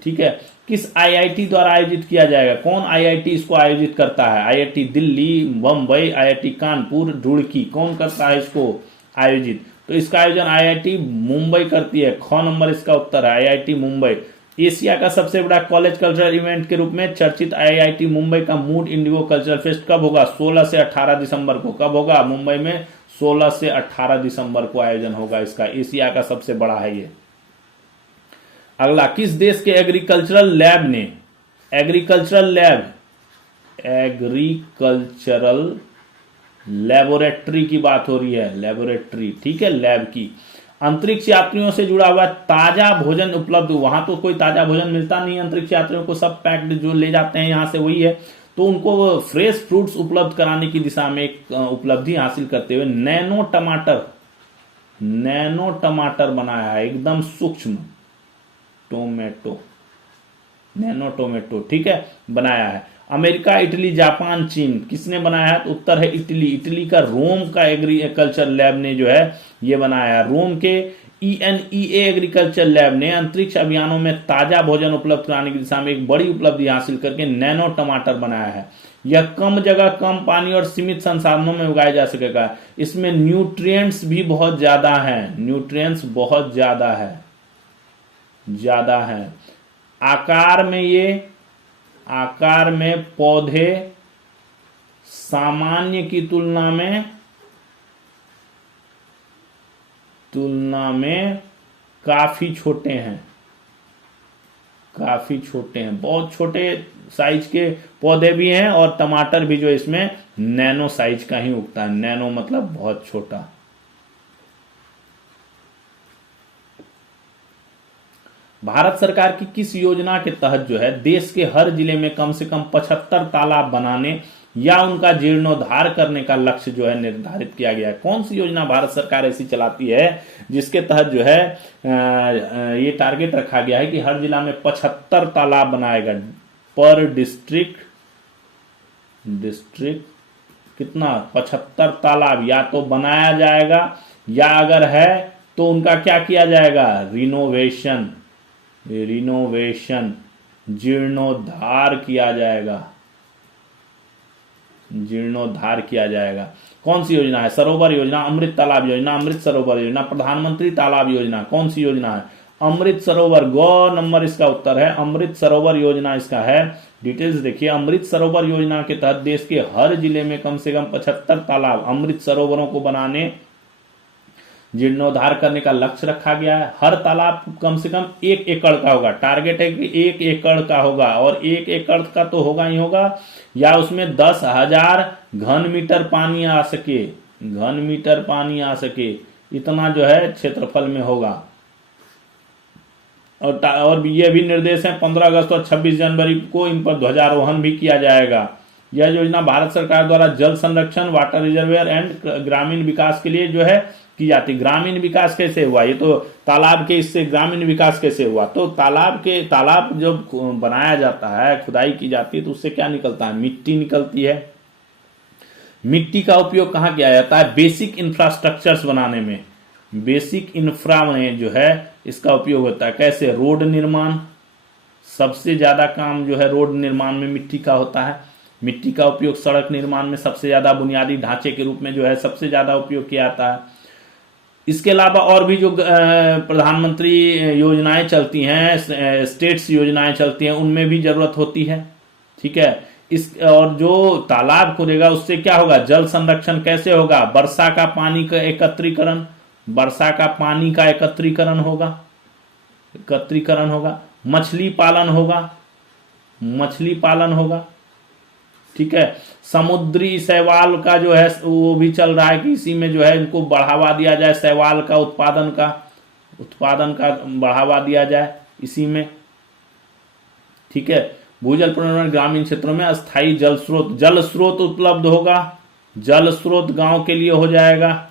ठीक है। किस IIT द्वारा आयोजित किया जाएगा? कौन IIT इसको आयोजित करता है? IIT दिल्ली, बम्बई, IIT कानपुर, रुड़की, कौन करता है इसको आयोजित? तो इसका आयोजन IIT मुंबई करती है। ख नंबर इसका उत्तर है IIT मुंबई। एशिया का सबसे बड़ा कॉलेज कल्चरल इवेंट के रूप में चर्चित IIT मुंबई का मूड इंडिगो कल्चरल फेस्ट कब होगा? 16 से 18 दिसंबर को। कब होगा? मुंबई में 16 से 18 दिसंबर को आयोजन होगा इसका। एशिया का सबसे बड़ा है ये। अगला, किस देश के एग्रीकल्चरल लेबोरेटरी की बात हो रही है, लेबोरेटरी, ठीक है, लैब की, अंतरिक्ष यात्रियों से जुड़ा हुआ ताजा भोजन उपलब्ध। वहां तो कोई ताजा भोजन मिलता नहीं है अंतरिक्ष यात्रियों को, सब पैक्ड जो ले जाते हैं यहां से वही है। तो उनको फ्रेश फ्रूट्स उपलब्ध कराने की दिशा में एक उपलब्धि हासिल करते हुए नैनो टमाटर बनाया है, एकदम सूक्ष्म टोमेटो, नैनो टोमेटो, ठीक है, बनाया है। अमेरिका, इटली, जापान, चीन, किसने बनाया है? तो उत्तर है इटली। इटली का रोम का एग्रीकल्चर लैब ने जो है ये बनाया है। रोम के ENEA एग्रीकल्चर लैब ने अंतरिक्ष अभियानों में ताजा भोजन उपलब्ध कराने की दिशा में एक बड़ी उपलब्धि हासिल करके नैनो टमाटर बनाया है। यह कम जगह, कम पानी और सीमित संसाधनों में उगाया जा सकेगा। इसमें न्यूट्रिएंट्स भी बहुत ज्यादा है, न्यूट्रिएंट्स बहुत ज्यादा है। आकार में पौधे सामान्य की तुलना में काफी छोटे हैं। काफी छोटे हैं, बहुत छोटे साइज के पौधे भी हैं और टमाटर भी जो इसमें नैनो साइज का ही उगता है। नैनो मतलब बहुत छोटा। भारत सरकार की किस योजना के तहत जो है देश के हर जिले में कम से कम 75 तालाब बनाने या उनका जीर्णोद्धार करने का लक्ष्य जो है निर्धारित किया गया है? कौन सी योजना भारत सरकार ऐसी चलाती है जिसके तहत जो है ये टारगेट रखा गया है कि हर जिला में 75 तालाब बनाएगा पर डिस्ट्रिक्ट कितना 75 तालाब या तो बनाया जाएगा या अगर है तो उनका क्या किया जाएगा? रिनोवेशन जीर्णोद्धार किया जाएगा। कौन सी योजना है? सरोवर योजना, अमृत तालाब योजना, अमृत सरोवर योजना, प्रधानमंत्री तालाब योजना। कौन सी योजना है? अमृत सरोवर। गौ नंबर इसका उत्तर है, अमृत सरोवर योजना इसका है। डिटेल्स देखिए, अमृत सरोवर योजना के तहत देश के हर जिले में कम से कम 75 तालाब अमृत सरोवरों को बनाने जीर्णोद्धार करने का लक्ष्य रखा गया है। हर तालाब कम से कम 1 एकड़ का होगा। टारगेट है कि 1 एकड़ का होगा और 1 एकड़ का तो होगा ही होगा या उसमें 10,000 घन मीटर पानी आ सके इतना जो है क्षेत्रफल में होगा। और ये भी निर्देश है 15 अगस्त और 26 जनवरी को इन पर ध्वजारोहण भी किया जाएगा। यह योजना भारत सरकार द्वारा जल संरक्षण, वाटर रिजर्वेयर एंड ग्रामीण विकास के लिए जो है की जाती। ग्रामीण विकास कैसे हुआ? ये तो तालाब के इससे ग्रामीण विकास कैसे हुआ? तो तालाब जब बनाया जाता है, खुदाई की जाती है तो उससे क्या निकलता है? मिट्टी निकलती है। मिट्टी का उपयोग कहाँ किया जाता है? बेसिक इंफ्रास्ट्रक्चर्स बनाने में, बेसिक इंफ्रा में जो है इसका उपयोग होता है। कैसे? रोड निर्माण, सबसे ज्यादा काम जो है रोड निर्माण में मिट्टी का होता है। मिट्टी का उपयोग सड़क निर्माण में सबसे ज्यादा बुनियादी ढांचे के रूप में जो है सबसे ज्यादा उपयोग किया जाता है। इसके अलावा और भी जो प्रधानमंत्री योजनाएं चलती हैं, स्टेट्स योजनाएं चलती हैं, उनमें भी जरूरत होती है। ठीक है। और जो तालाब खुदेगा उससे क्या होगा? जल संरक्षण कैसे होगा? वर्षा का पानी का एकत्रीकरण होगा। मछली पालन होगा। ठीक है। समुद्री शैवाल का जो है वो भी चल रहा है कि इसी में जो है इनको बढ़ावा दिया जाए, शैवाल का उत्पादन का बढ़ावा दिया जाए इसी में। ठीक है। भूजल पुनर्भरण, ग्रामीण क्षेत्रों में अस्थायी जल स्रोत उपलब्ध होगा। जल स्रोत गांव के लिए हो जाएगा,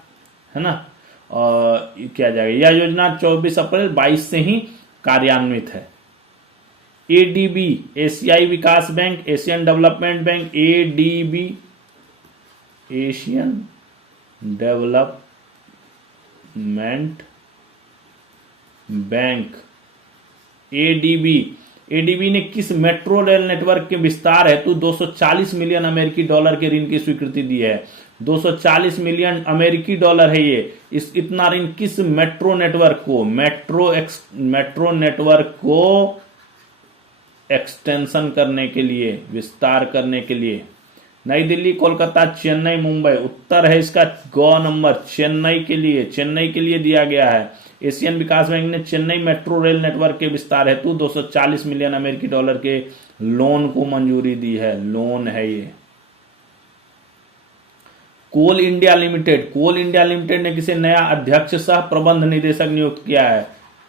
है ना। और क्या जाएगा? यह योजना 24 अप्रैल 22 से ही कार्यान्वित है। एडीबी, एशियाई विकास bank, Asian development bank, ADB, Asian development bank, ADB ने किस मेट्रो रेल नेटवर्क के विस्तार हेतु 240 मिलियन अमेरिकी डॉलर के ऋण की स्वीकृति दी है? 240 मिलियन अमेरिकी डॉलर है ये। इतना ऋण किस मेट्रो नेटवर्क को? मेट्रो नेटवर्क को एक्सटेंशन करने के लिए, विस्तार करने के लिए। नई दिल्ली, कोलकाता, चेन्नई, मुंबई। उत्तर है इसका ग नंबर, चेन्नई के लिए दिया गया है। एशियन विकास बैंक ने चेन्नई मेट्रो रेल नेटवर्क के विस्तार हेतु 240 मिलियन अमेरिकी डॉलर के लोन को मंजूरी दी है। लोन है ये। कोल इंडिया लिमिटेड ने किसे नया अध्यक्ष सह प्रबंध निदेशक नियुक्त किया है?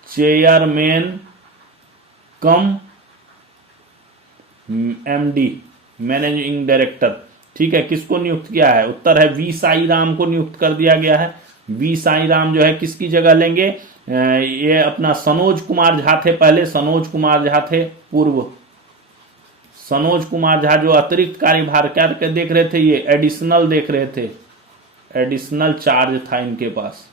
Chairman cum MD, managing director. ठीक है। किसको नियुक्त किया है? उत्तर है वी साई राम को नियुक्त कर दिया गया है। वी साई राम जो है किसकी जगह लेंगे? ये अपना सनोज कुमार झा थे पहले, सनोज कुमार झा थे पूर्व। सनोज कुमार झा जो अतिरिक्त कार्यभार क्या देख रहे थे? ये एडिशनल देख रहे थे, एडिशनल चार्ज था इनके पास,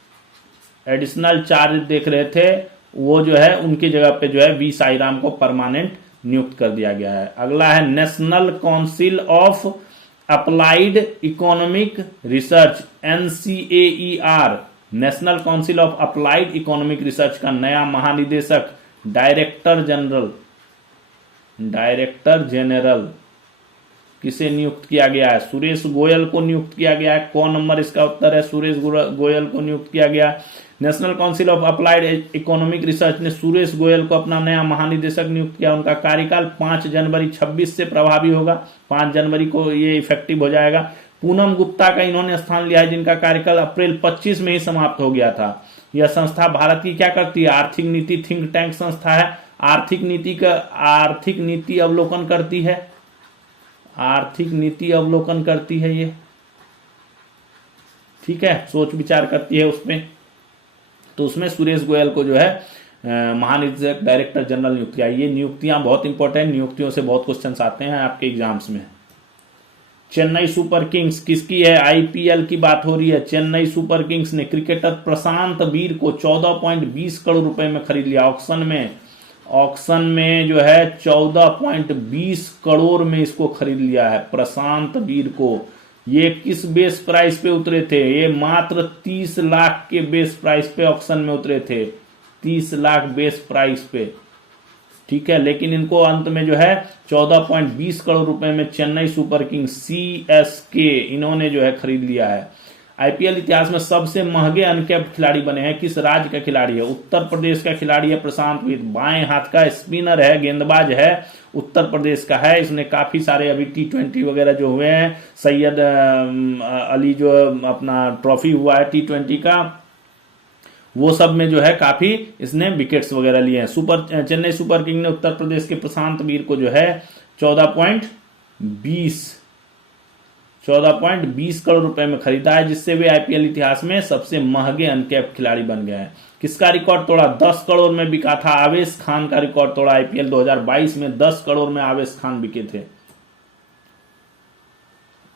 एडिशनल चार्ज देख रहे थे। वो जो है उनकी जगह पे जो है वी साई राम को परमानेंट नियुक्त कर दिया गया है। अगला है national council of applied economic research, NCAER, national council of applied economic research का नया महानिदेशक डायरेक्टर जनरल किसे नियुक्त किया गया है? सुरेश गोयल को नियुक्त किया गया है। कौन नंबर इसका उत्तर है? सुरेश गोयल को नियुक्त किया गया। National council of applied economic research ने सुरेश गोयल को अपना नया महानिदेशक नियुक्त किया। उनका कार्यकाल 5 जनवरी 26 से प्रभावी होगा, 5 जनवरी को ये इफेक्टिव हो जाएगा। पूनम गुप्ता का इन्होंने स्थान लिया है, जिनका कार्यकाल अप्रैल 25 में ही समाप्त हो गया था। यह संस्था भारत की क्या करती है? आर्थिक नीति थिंक टैंक संस्था है। आर्थिक नीति अवलोकन करती है, आर्थिक नीति अवलोकन करती है ये, ठीक है, सोच विचार करती है उसमें। तो उसमें सुरेश गोयल को जो है महानिदेशक डायरेक्टर जनरल नियुक्त किया। ये नियुक्तियां बहुत इंपॉर्टेंट, नियुक्तियों से बहुत क्वेश्चंस आते हैं आपके एग्जाम्स में। चेन्नई सुपर किंग्स किसकी है? आईपीएल की बात हो रही है। चेन्नई सुपर किंग्स ने क्रिकेटर प्रशांत वीर को 14.20 करोड़ रुपए में खरीद लिया। ऑक्शन में जो है 14.20 करोड़ में इसको खरीद लिया है प्रशांत वीर को। ये किस बेस प्राइस पे उतरे थे? ये मात्र 30 लाख के बेस प्राइस पे ऑक्शन में उतरे थे, 30 लाख बेस प्राइस पे, ठीक है। लेकिन इनको अंत में जो है 14.20 करोड़ रुपए में चेन्नई सुपर किंग्स सीएसके इन्होंने जो है खरीद लिया है। आईपीएल इतिहास में सबसे महंगे अनकैप्ड खिलाड़ी बने हैं। किस राज्य का खिलाड़ी है? उत्तर प्रदेश का खिलाड़ी है प्रशांत वीर। बाएं हाथ का स्पिनर है, गेंदबाज है, उत्तर प्रदेश का है। इसने काफी सारे अभी T20 वगैरह जो हुए हैं, सैयद अली जो अपना ट्रॉफी हुआ है T20 का, वो सब में जो है काफी इसने विकेट्स वगैरह लिए हैं। चेन्नई सुपर किंग ने उत्तर प्रदेश के प्रशांत वीर को जो है 14.20 करोड़ रुपए में खरीदा है, जिससे वे आईपीएल इतिहास में सबसे महंगे अनकैप्ड खिलाड़ी बन गए हैं। किसका रिकॉर्ड तोड़ा? 10 करोड़ में बिका था। आवेश खान का रिकॉर्ड तोड़ा। आईपीएल 2022 में 10 करोड़ में आवेश खान बिके थे।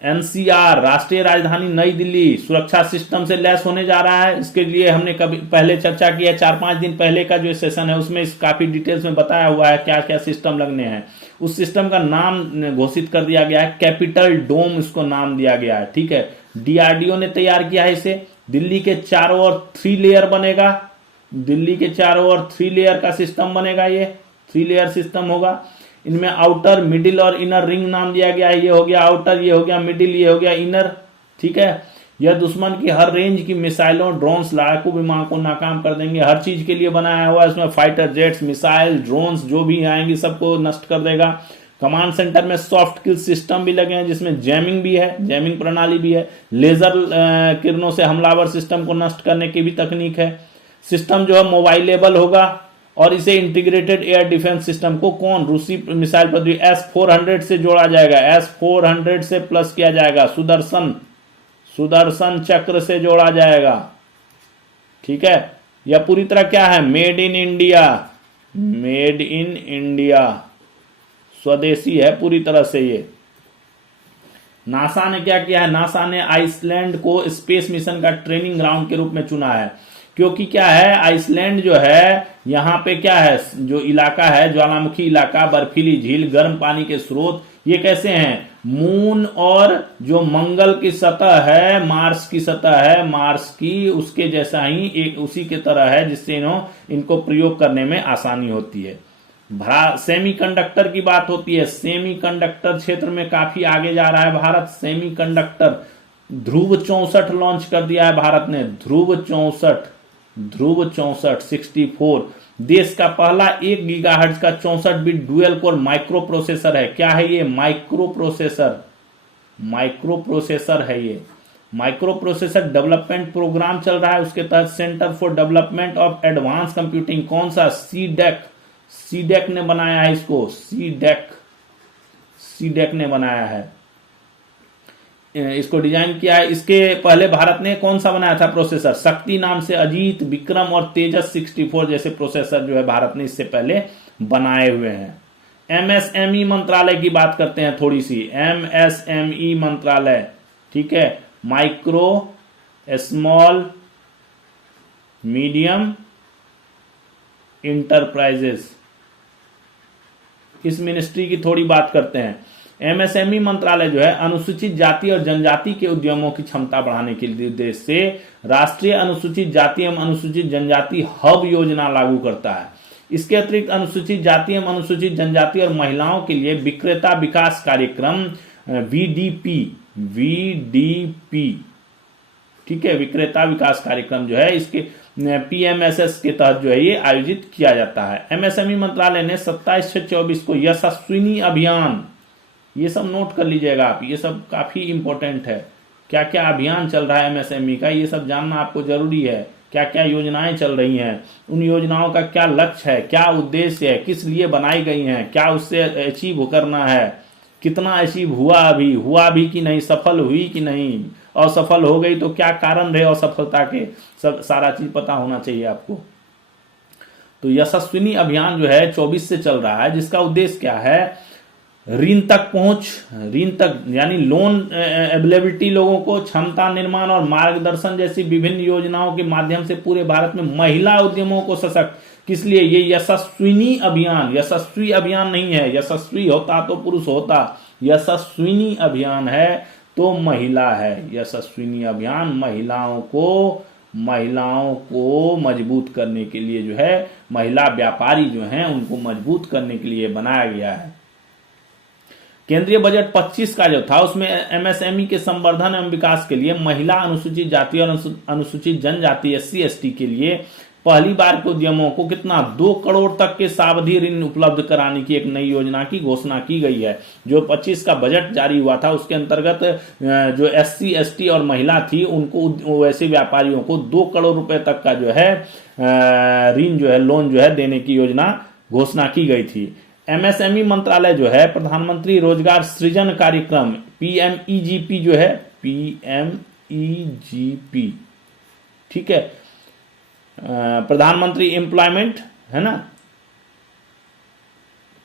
एनसीआर राष्ट्रीय राजधानी नई दिल्ली सुरक्षा सिस्टम से लैस होने जा रहा है। इसके लिए हमने कभी पहले चर्चा की है, 4-5 दिन पहले का जो सेशन है उसमें काफी डिटेल्स में बताया हुआ है क्या क्या सिस्टम लगने हैं। उस सिस्टम का नाम घोषित कर दिया गया है, कैपिटल डोम इसको नाम दिया गया है, ठीक है। डीआरडीओ ने तैयार किया है इसे। दिल्ली के चारों ओर 3 लेयर बनेगा, दिल्ली के चारों ओर 3 लेयर का सिस्टम बनेगा। ये 3 लेयर सिस्टम होगा। इनमें आउटर, मिडिल और इनर रिंग नाम दिया गया है। ये हो गया आउटर, ये हो गया मिडिल, ये हो गया इनर, ठीक है। यह दुश्मन की हर रेंज की मिसाइलों, ड्रोन्स, लड़ाकू विमान को नाकाम कर देंगे। हर चीज के लिए बनाया हुआ है इसमें, फाइटर जेट्स, मिसाइल, ड्रोन्स जो भी आएंगी सबको नष्ट कर देगा। कमांड सेंटर में सॉफ्ट किल सिस्टम भी लगे हैं, जिसमें जैमिंग भी है, जैमिंग प्रणाली भी है। लेजर किरणों से हमलावर सिस्टम को नष्ट करने की भी तकनीक है। सिस्टम जो है मोबाइलेबल होगा और इसे इंटीग्रेटेड एयर डिफेंस सिस्टम को कौन? रूसी मिसाइल पद्धति S-400 से जोड़ा जाएगा, S-400 से प्लस किया जाएगा, सुदर्शन चक्र से जोड़ा जाएगा, ठीक है। यह पूरी तरह क्या है? मेड इन इंडिया, स्वदेशी है पूरी तरह से ये। नासा ने क्या किया है? नासा ने आइसलैंड को स्पेस मिशन का ट्रेनिंग ग्राउंड के रूप में चुना है, क्योंकि क्या है, आइसलैंड जो है यहाँ पे क्या है, जो इलाका है ज्वालामुखी इलाका, बर्फीली झील, गर्म पानी के स्रोत, ये कैसे हैं? मून और जो मंगल की सतह है, मार्स की सतह है, मार्स की उसके जैसा ही एक उसी के तरह है, जिससे इनको प्रयोग करने में आसानी होती है। सेमीकंडक्टर की बात होती है। सेमीकंडक्टर क्षेत्र में काफी आगे जा रहा है भारत। सेमीकंडक्टर ध्रुव 64 लॉन्च कर दिया है भारत ने। ध्रुव 64 64 देश का पहला 1 गीगाहर्ट्ज का 64 bit dual core micro processor है। क्या है ये? माइक्रो प्रोसेसर है ये। माइक्रो प्रोसेसर डेवलपमेंट प्रोग्राम चल रहा है, उसके तहत centre for development of advance computing, कौन सा? सीडेक ने बनाया है इसको। सीडेक ने बनाया है, इसको डिजाइन किया है। इसके पहले भारत ने कौन सा बनाया था प्रोसेसर? शक्ति नाम से। अजीत, विक्रम और तेजस 64 जैसे प्रोसेसर जो है भारत ने इससे पहले बनाए हुए हैं। एमएसएमई मंत्रालय की बात करते हैं थोड़ी सी। एमएसएमई मंत्रालय, ठीक है, माइक्रो, स्मॉल, मीडियम इंटरप्राइजेस, इस मिनिस्ट्री की थोड़ी बात करते हैं। एमएसएमई मंत्रालय जो है अनुसूचित जाति और जनजाति के उद्यमों की क्षमता बढ़ाने के उद्देश्य से राष्ट्रीय अनुसूचित जाति एवं अनुसूचित जनजाति हब योजना लागू करता है। इसके अतिरिक्त अनुसूचित जाति एवं अनुसूचित जनजाति और महिलाओं के लिए विक्रेता विकास कार्यक्रम VDP ठीक है, विक्रेता विकास कार्यक्रम जो है इसके पीएमएसएस के तहत जो है ये आयोजित किया जाता है। एमएसएमई मंत्रालय ने 27/6/24 को यशस्विनी अभियान, ये सब नोट कर लीजिएगा आप, ये सब काफी इंपॉर्टेंट है। क्या क्या अभियान चल रहा है एमएसएमई का, ये सब जानना आपको जरूरी है। क्या क्या योजनाएं चल रही हैं, उन योजनाओं का क्या लक्ष्य है, क्या उद्देश्य है, किस लिए बनाई गई हैं, क्या उससे अचीव करना है, कितना अचीव हुआ भी कि नहीं, सफल हुई कि नहीं, असफल हो गई तो क्या कारण रहे असफलता के, सब सारा चीज पता होना चाहिए आपको। तो यशस्विनी अभियान जो है 24 से चल रहा है, जिसका उद्देश्य क्या है, ऋण तक पहुंच, ऋण तक यानी लोन अवेलेबिलिटी, लोगों को क्षमता निर्माण और मार्गदर्शन जैसी विभिन्न योजनाओं के माध्यम से पूरे भारत में महिला उद्यमों को सशक्त। किस लिए ये यशस्विनी अभियान, यशस्वी अभियान नहीं है, यशस्वी होता तो पुरुष होता, यशस्विनी अभियान है तो महिला है। यशस्विनी अभियान महिलाओं को मजबूत करने के लिए जो है, महिला व्यापारी जो हैं उनको मजबूत करने के लिए बनाया गया है। केंद्रीय बजट 25 का जो था उसमें एमएसएमई के संवर्धन एवं विकास के लिए महिला, अनुसूचित जाति और अनुसूचित जनजाति SC/ST के लिए पहली बार के उद्यमों को कितना 2 करोड़ तक के सावधि ऋण उपलब्ध कराने की एक नई योजना की घोषणा की गई है। जो 25 का बजट जारी हुआ था उसके अंतर्गत जो SC/ST और महिला थी उनको, वैसे व्यापारियों को 2 करोड़ रुपए तक का जो है ऋण जो है, लोन जो है देने की योजना घोषणा की गई थी। एमएसएमई मंत्रालय जो है प्रधानमंत्री रोजगार सृजन कार्यक्रम PMEGP जो है, PMEGP, ठीक है, प्रधानमंत्री एम्प्लॉयमेंट है ना,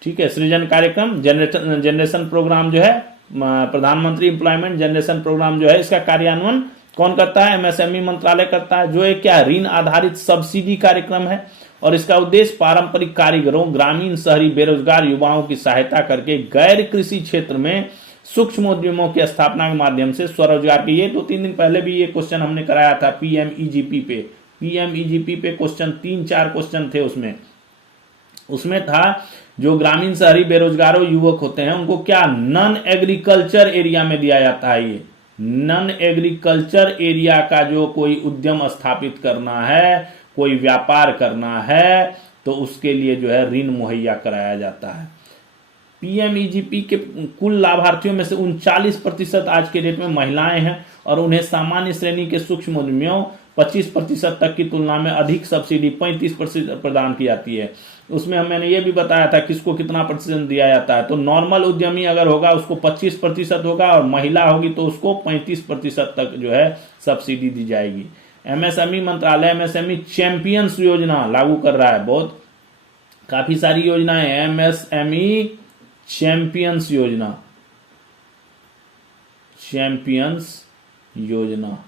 ठीक है, सृजन कार्यक्रम जनरेशन प्रोग्राम जो है, प्रधानमंत्री एम्प्लॉयमेंट जनरेशन प्रोग्राम जो है, इसका कार्यान्वयन कौन करता है, एमएसएमई मंत्रालय करता है। जो एक क्या ऋण आधारित सब्सिडी कार्यक्रम है और इसका उद्देश्य पारंपरिक कारीगरों, ग्रामीण शहरी बेरोजगार युवाओं की सहायता करके गैर कृषि क्षेत्र में सूक्ष्म उद्यमों की स्थापना के माध्यम से स्वरोजगार की। ये 2-3 दिन पहले भी ये क्वेश्चन हमने कराया था PMEGP पे क्वेश्चन 3-4 क्वेश्चन थे उसमें था जो ग्रामीण शहरी बेरोजगारों युवक होते हैं उनको क्या नॉन एग्रीकल्चर एरिया में दिया जाता है। ये नॉन एग्रीकल्चर एरिया का जो कोई उद्यम स्थापित करना है, कोई व्यापार करना है, तो उसके लिए जो है ऋण मुहैया कराया जाता है। PMEGP के कुल लाभार्थियों में से 39% आज के डेट में महिलाएं हैं और उन्हें सामान्य श्रेणी के सूक्ष्म उद्यमियों 25% तक की तुलना में अधिक सब्सिडी 35% प्रदान की जाती है। उसमें मैंने ये भी बताया था किसको कितना प्रतिशत दिया जाता है। तो नॉर्मल उद्यमी अगर होगा उसको 25% होगा और महिला होगी तो उसको 35% तक जो है सब्सिडी दी जाएगी। एमएसएमई मंत्रालय एमएसएमई चैंपियंस योजना लागू कर रहा है, बहुत काफी सारी योजनाएं। एमएसएमई चैंपियंस योजना,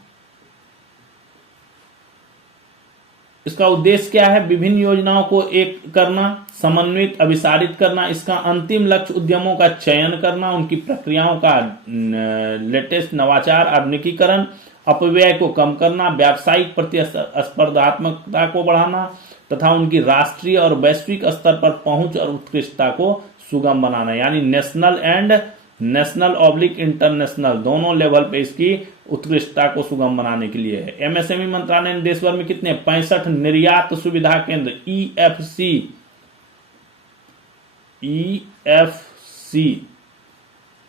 इसका उद्देश्य क्या है, विभिन्न योजनाओं को एक करना, समन्वित अभिसारित करना। इसका अंतिम लक्ष्य उद्यमों का चयन करना, उनकी प्रक्रियाओं का लेटेस्ट नवाचार, आधुनिकीकरण, अपव्यय को कम करना, व्यावसायिक प्रतिस्पर्धात्मकता को बढ़ाना तथा उनकी राष्ट्रीय और वैश्विक स्तर पर पहुंच और उत्कृष्टता को सुगम बनाना। यानी नेशनल / इंटरनेशनल दोनों लेवल पे इसकी उत्कृष्टता को सुगम बनाने के लिए है। एमएसएमई मंत्रालय ने देश भर में कितने 65 निर्यात सुविधा केंद्र EFC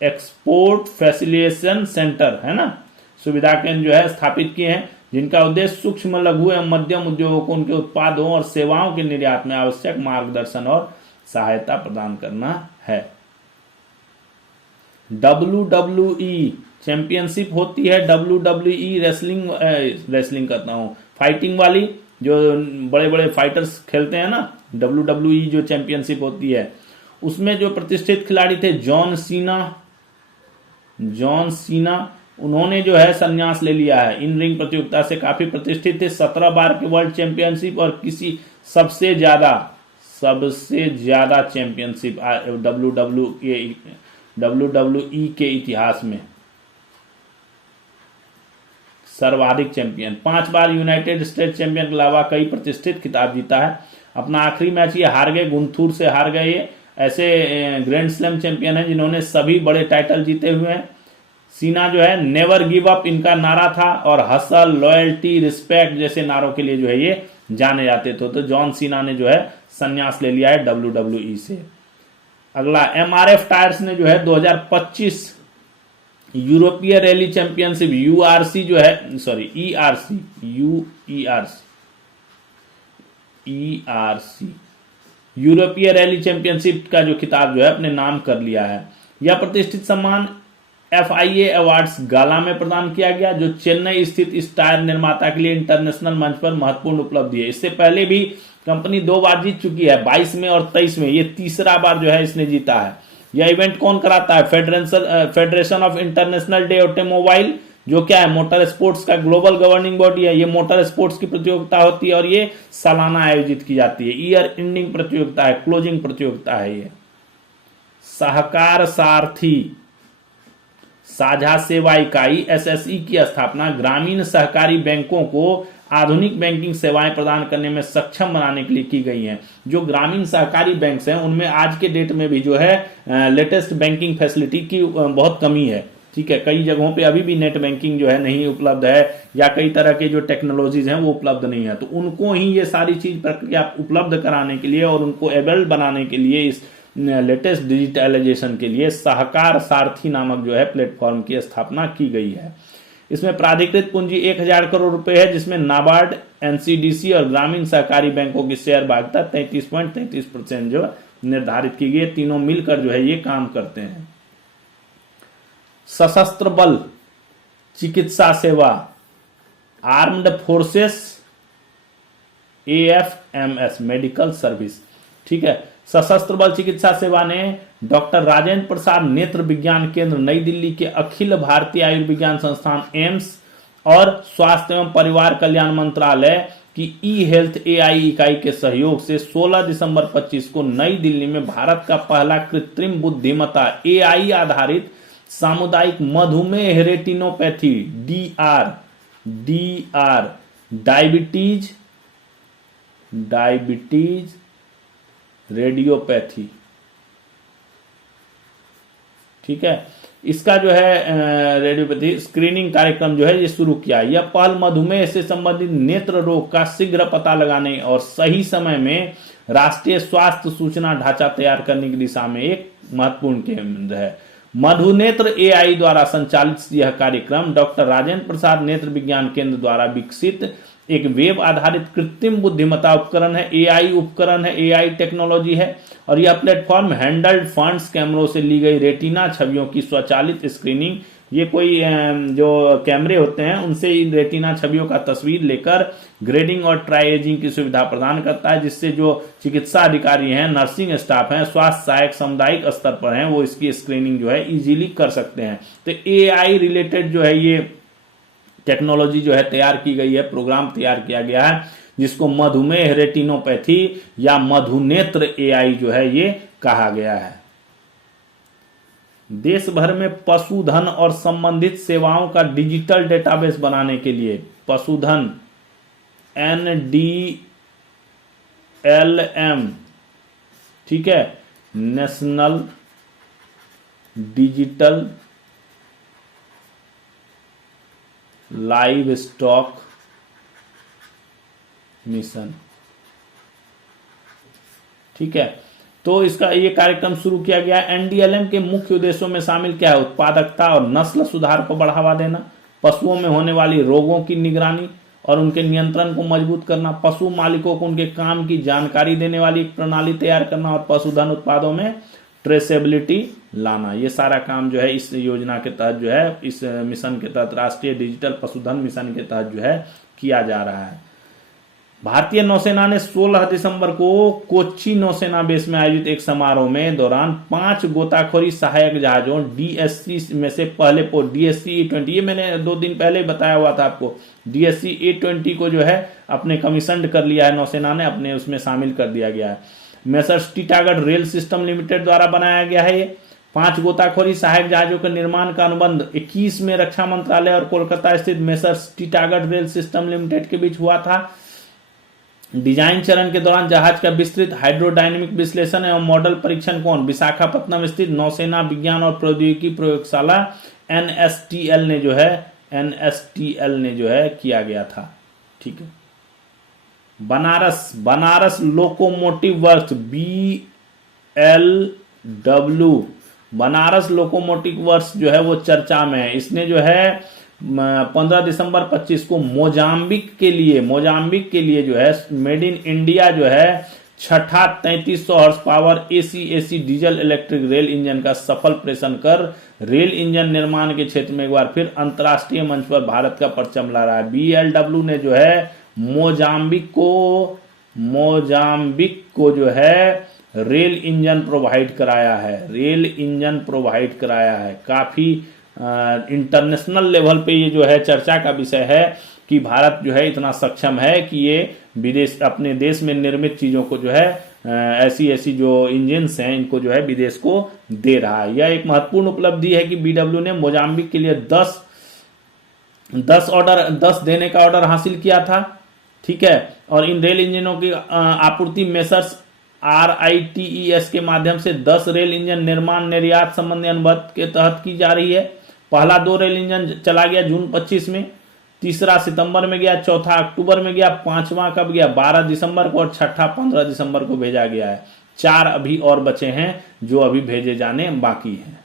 एक्सपोर्ट फैसिलिटेशन सेंटर है ना, सुविधा केंद्र जो है स्थापित किए हैं, जिनका उद्देश्य सूक्ष्म लघु एवं मध्यम उद्योगों को उनके उत्पादों और सेवाओं के निर्यात में आवश्यक मार्गदर्शन और सहायता प्रदान करना है। WWE चैंपियनशिप होती है, WWE रेसलिंग करता हूं, फाइटिंग वाली, जो बड़े बड़े फाइटर्स खेलते हैं ना, WWE जो चैंपियनशिप होती है उसमें जो प्रतिष्ठित खिलाड़ी थे जॉन सीना, उन्होंने जो है संन्यास ले लिया है। इन रिंग प्रतियोगिता से काफी प्रतिष्ठित थे, 17 बार के वर्ल्ड चैंपियनशिप और किसी सबसे ज्यादा चैंपियनशिप WWE के इतिहास में सर्वाधिक चैंपियन, 5 बार यूनाइटेड स्टेट्स चैंपियन के अलावा कई प्रतिष्ठित खिताब जीता है। अपना आखिरी मैच ये हार गए, गुंथूर से हार गए। ये ऐसे ग्रैंड स्लैम चैंपियन हैं जिन्होंने सभी बड़े टाइटल जीते हुए हैं। सीना जो है नेवर गिव अप इनका नारा था, और हसल, लॉयल्टी, रिस्पेक्ट जैसे नारों के लिए जो है ये जाने जाते थे। तो जॉन सीना ने जो है संन्यास ले लिया है WWE से। अगला, MRF टायर्स ने जो है 2025 यूरोपीय रैली चैंपियनशिप URC जो है, सॉरी ERC यूरोपीय रैली चैंपियनशिप का जो खिताब जो है अपने नाम कर लिया है। यह प्रतिष्ठित सम्मान FIA अवार्ड्स गाला में प्रदान किया गया, जो चेन्नई स्थित इस टायर निर्माता के लिए इंटरनेशनल मंच पर महत्वपूर्ण उपलब्धि है। इससे पहले भी कंपनी 2 बार जीत चुकी है, 22 में और 23 में। ये तीसरा बार जो है इसने जीता है। यह इवेंट कौन कराता है? Federation of international day automobile, जो क्या है मोटर स्पोर्ट्स का ग्लोबल गवर्निंग बॉडी है। ये मोटर स्पोर्ट्स की प्रतियोगिता होती है और ये सालाना आयोजित की जाती है। ईयर एंडिंग प्रतियोगिता है, क्लोजिंग प्रतियोगिता है ये। सहकार सारथी साझा सेवा इकाई SSE की स्थापना ग्रामीण सहकारी बैंकों को आधुनिक बैंकिंग सेवाएं प्रदान करने में सक्षम बनाने के लिए की गई हैं। जो ग्रामीण सहकारी बैंक हैं उनमें आज के डेट में भी जो है लेटेस्ट बैंकिंग फैसिलिटी की बहुत कमी है। ठीक है, कई जगहों पे अभी भी नेट बैंकिंग जो है नहीं उपलब्ध है, या कई तरह के जो टेक्नोलॉजीज हैं वो उपलब्ध नहीं है। तो उनको ही ये सारी चीज प्रक्रिया उपलब्ध कराने के लिए और उनको एबल्ड बनाने के लिए, इस लेटेस्ट डिजिटलाइजेशन के लिए सहकार सारथी नामक जो है प्लेटफॉर्म की स्थापना की गई है। इसमें प्राधिकृत पूंजी 1000 करोड़ रुपए है, जिसमें नाबार्ड, NCDC और ग्रामीण सहकारी बैंकों की शेयर भागीदारी 33.33% जो निर्धारित की गई। तीनों मिलकर जो है ये काम करते हैं। सशस्त्र बल चिकित्सा सेवा armed forces AFMS medical service. ठीक है, सशस्त्र बल चिकित्सा सेवा ने डॉक्टर राजेंद्र प्रसाद नेत्र विज्ञान केंद्र नई दिल्ली के अखिल भारतीय आयुर्विज्ञान संस्थान एम्स और स्वास्थ्य एवं परिवार कल्याण मंत्रालय की E-हेल्थ AI इकाई के सहयोग से 16 दिसंबर 25 को नई दिल्ली में भारत का पहला कृत्रिम बुद्धिमत्ता AI आधारित सामुदायिक मधुमेह रेटिनोपैथी DR डायबिटीज रेडियोपैथी, ठीक है, इसका जो है रेडियोपैथी स्क्रीनिंग कार्यक्रम जो है ये शुरू किया। यह पहल मधुमेह से संबंधित नेत्र रोग का शीघ्र पता लगाने और सही समय में राष्ट्रीय स्वास्थ्य सूचना ढांचा तैयार करने की दिशा में एक महत्वपूर्ण केंद्र है। मधुनेत्र AI द्वारा संचालित यह कार्यक्रम डॉक्टर राजेंद्र प्रसाद नेत्र विज्ञान केंद्र द्वारा विकसित एक वेब आधारित कृत्रिम बुद्धिमत्ता उपकरण है। AI उपकरण है, AI टेक्नोलॉजी है, और यह प्लेटफॉर्म हैंडल्ड फंड्स कैमरों से ली गई रेटिना छवियों की स्वचालित स्क्रीनिंग, ये कोई जो कैमरे होते हैं उनसे इन रेटिना छवियों का तस्वीर लेकर ग्रेडिंग और ट्राई एजिंग की सुविधा प्रदान करता है, जिससे जो चिकित्सा अधिकारी हैं, नर्सिंग स्टाफ हैं, स्वास्थ्य सहायक सामुदायिक स्तर पर हैं, वो इसकी स्क्रीनिंग जो है इजीली कर सकते हैं। तो AI रिलेटेड जो है ये टेक्नोलॉजी जो है तैयार की गई है, प्रोग्राम तैयार किया गया है, जिसको मधुमेह रेटिनोपैथी या मधुनेत्र AI जो है ये कहा गया है। देश भर में पशुधन और संबंधित सेवाओं का डिजिटल डेटाबेस बनाने के लिए पशुधन NDLM, ठीक है, national digital live stock mission, ठीक है, तो इसका ये कार्यक्रम शुरू किया गया। NDLM के मुख्य उद्देश्यों में शामिल क्या है? उत्पादकता और नस्ल सुधार को बढ़ावा देना, पशुओं में होने वाली रोगों की निगरानी और उनके नियंत्रण को मजबूत करना, पशु मालिकों को उनके काम की जानकारी देने वाली एक प्रणाली तैयार करना और पशुधन उत्पादों में ट्रेसेबिलिटी लाना। ये सारा काम जो है इस योजना के तहत जो है, इस मिशन के तहत, राष्ट्रीय डिजिटल पशुधन मिशन के तहत जो है किया जा रहा है। भारतीय नौसेना ने 16 दिसंबर को कोच्चि नौसेना बेस में आयोजित एक समारोह में दौरान 5 गोताखोरी सहायक जहाजों DSC में से पहले DSC A20, ये मैंने 2 दिन पहले बताया हुआ था आपको, DSC A20 को जो है अपने कमीशन कर लिया है नौसेना ने, अपने उसमें शामिल कर दिया गया है। Messrs Titagarh rail system limited द्वारा बनाया गया है। ये 5 गोताखोरी सहायक जहाजों के निर्माण का अनुबंध 21 में रक्षा मंत्रालय और कोलकाता स्थित messrs Titagarh rail system limited के बीच हुआ था। डिजाइन चरण के दौरान जहाज का विस्तृत हाइड्रोडायनेमिक विश्लेषण एवं मॉडल परीक्षण कौन? विशाखापत्तनम स्थित नौसेना विज्ञान और प्रौद्योगिकी प्रयोगशाला एनएसटीएल ने जो है किया गया था। ठीक है। Banaras locomotive works BLW, Banaras locomotive works जो है वो चर्चा में है। इसने जो है 15 दिसंबर 25 को मोजाम्बिक के लिए जो है मेड इन इंडिया जो है छठा 3300 horse power AC diesel electric rail engine का सफल प्रेषण कर रेल इंजन निर्माण के क्षेत्र में एक बार फिर अंतर्राष्ट्रीय मंच पर भारत का परचम ला रहा है। BLW ने जो है मोजाम्बिक को जो है रेल इंजन प्रोवाइड कराया है। काफी इंटरनेशनल लेवल पे ये जो है चर्चा का विषय है कि भारत जो है इतना सक्षम है कि ये अपने देश में निर्मित चीजों को जो है ऐसी जो इंजन्स हैं इनको जो है विदेश को दे रहा है। यह एक महत्वपूर्ण उपलब्धि है कि BW ने मोजाम्बिक के लिए 10 देने का ऑर्डर हासिल किया था। ठीक है। और इन रेल इंजनों की आपूर्ति मेसर्स RITES के माध्यम से 10 रेल इंजन निर्माण निर्यात संबंधी अनुबंध के तहत की जा रही है। पहला 2 रेल इंजन चला गया जून 25 में, तीसरा सितंबर में गया, चौथा अक्टूबर में गया, पांचवा कब गया 12 दिसंबर को, और छठा 15 दिसंबर को भेजा गया है। 4 अभी और बचे हैं जो अभी भेजे जाने बाकी हैं।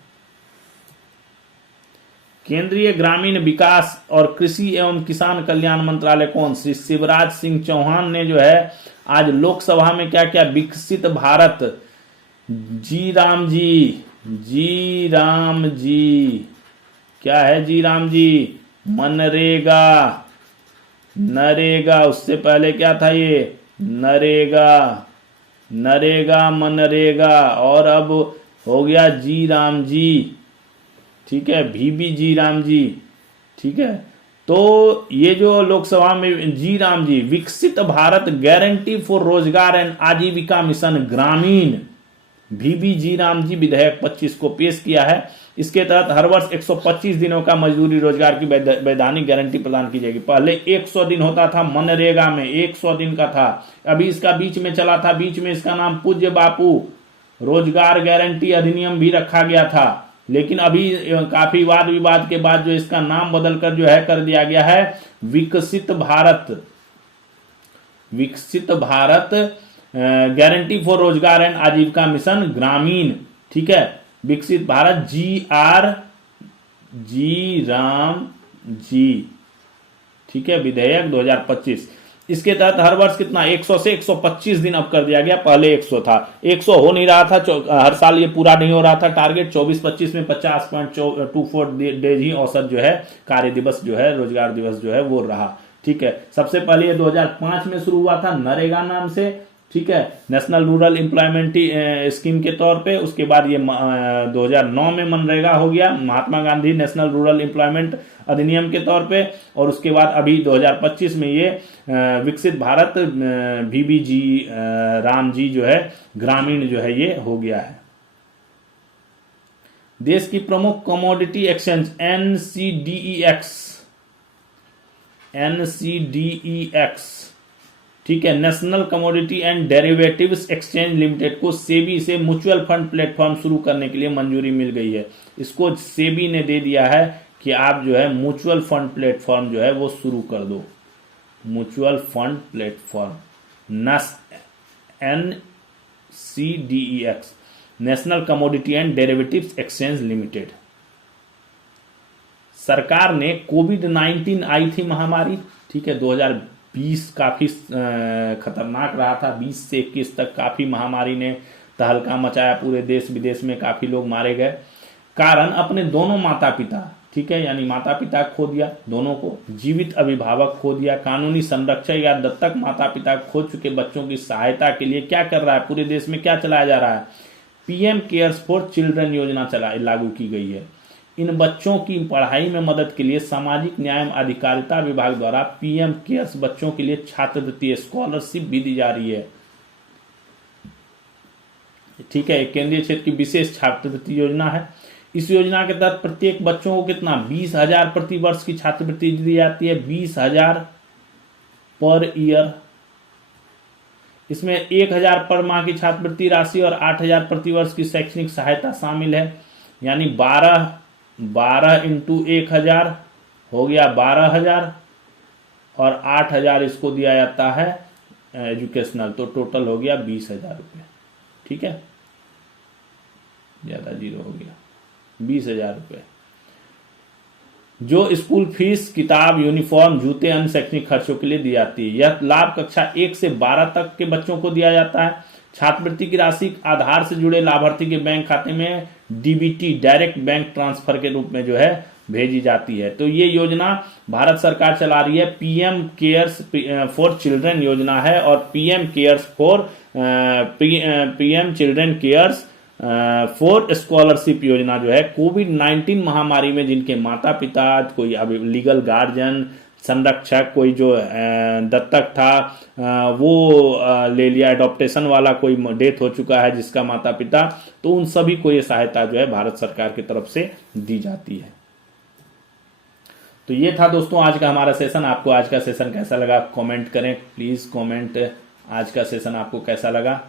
केंद्रीय ग्रामीण विकास और कृषि एवं किसान कल्याण मंत्रालय कौन? श्री शिवराज सिंह चौहान ने जो है आज लोकसभा में क्या क्या विकसित भारत, जी राम जी क्या है जी राम जी, नरेगा, उससे पहले क्या था ये नरेगा मनरेगा, और अब हो गया जी राम जी। ठीक है। VB जी राम जी। ठीक है। तो ये जो लोकसभा में जी राम जी विकसित भारत गारंटी फॉर रोजगार एंड आजीविका मिशन ग्रामीण VB जी राम जी विधेयक 25 को पेश किया है। इसके तहत हर वर्ष 125 दिनों का मजदूरी रोजगार की वैधानिक गारंटी प्रदान की जाएगी। पहले 100 दिन होता था मनरेगा में, 100 दिन का था। अभी इसका बीच में चला था, बीच में इसका नाम पूज्य बापू रोजगार गारंटी अधिनियम भी रखा गया था, लेकिन अभी काफी वाद विवाद के बाद जो इसका नाम बदलकर जो है कर दिया गया है विकसित भारत गारंटी फॉर रोजगार एंड आजीविका मिशन ग्रामीण। ठीक है। विकसित भारत जी राम जी। ठीक है। विधेयक 2025। इसके तहत हर वर्ष कितना 100 से 125 दिन अब कर दिया गया, पहले 100 था। 100 हो नहीं रहा था, हर साल ये पूरा नहीं हो रहा था। टारगेट 24-25 में 50.24 डेज ही औसत जो है कार्य दिवस जो है रोजगार दिवस जो है वो रहा। ठीक है। सबसे पहले ये 2005 में शुरू हुआ था नरेगा नाम से। ठीक है। नेशनल रूरल एम्प्लॉयमेंट स्कीम के तौर पे। उसके बाद ये 2009 में मनरेगा हो गया, Mahatma Gandhi national rural employment अधिनियम के तौर पे। और उसके बाद अभी 2025 में ये विकसित भारत VB जी राम जी जो है ग्रामीण जो है ये हो गया है। देश की प्रमुख कमोडिटी एक्सचेंज NCDEX ठीक है, national commodity and derivatives exchange limited को सेबी से म्यूचुअल फंड प्लेटफॉर्म शुरू करने के लिए मंजूरी मिल गई है। इसको सेबी ने दे दिया है कि आप जो है म्यूचुअल फंड प्लेटफॉर्म जो है वो शुरू कर दो। Mutual fund platform NCDEX national commodity and derivatives exchange limited. सरकार ने कोविड-19 आई थी महामारी। ठीक है। 2020 काफी खतरनाक रहा था। 20 से 21 तक काफी महामारी ने तहलका मचाया, पूरे देश विदेश में काफी लोग मारे गए। कारण अपने दोनों माता पिता, ठीक है, यानी माता पिता खो दिया दोनों को, जीवित अभिभावक खो दिया, कानूनी संरक्षक या दत्तक माता पिता खो चुके बच्चों की सहायता के लिए क्या कर रहा है, पूरे देश में क्या चलाया जा रहा है, PM केयर्स फॉर चिल्ड्रन योजना लागू की गई है। इन बच्चों की पढ़ाई में मदद के लिए सामाजिक न्याय एवं अधिकारिता विभाग द्वारा PM केयर्स बच्चों के लिए छात्रवृत्ति स्कॉलरशिप भी दी जा रही है। ठीक है। एक केंद्रीय क्षेत्र की विशेष छात्रवृत्ति योजना है। इस योजना के तहत प्रत्येक बच्चों को कितना 20,000 प्रति वर्ष की छात्रवृत्ति दी जाती है। 20,000 पर ईयर। इसमें 1,000 पर माह की छात्रवृत्ति राशि और 8,000 प्रतिवर्ष की शैक्षणिक सहायता शामिल है। यानी 12 इंटू 1,000 हो गया 12,000 और 8,000 इसको दिया जाता है एजुकेशनल, तो टोटल हो गया 20,000 रुपये। ठीक है, ज्यादा जीरो हो गया, 20,000 रुपये जो स्कूल फीस, किताब, यूनिफॉर्म, जूते, अन्य शैक्षणिक खर्चों के लिए दी जाती है। यह लाभ कक्षा 1 से 12 तक के बच्चों को दिया जाता है। छात्रवृत्ति की राशि आधार से जुड़े लाभार्थी के बैंक खाते में डीबीटी, डायरेक्ट बैंक ट्रांसफर के रूप में जो है भेजी जाती है। तो ये योजना भारत सरकार चला रही है, पीएम केयर्स फॉर चिल्ड्रन योजना है, और PM children cares for scholarship योजना जो है कोविड-19 महामारी में जिनके माता पिता, कोई अभी लीगल गार्जियन, संरक्षक, कोई जो दत्तक था वो ले लिया, अडॉप्टेशन वाला कोई डेथ हो चुका है जिसका माता पिता, तो उन सभी को ये सहायता जो है भारत सरकार की तरफ से दी जाती है। तो ये था दोस्तों आज का हमारा सेशन। आपको आज का सेशन कैसा लगा कमेंट करें प्लीज, कमेंट आज का सेशन आपको कैसा लगा।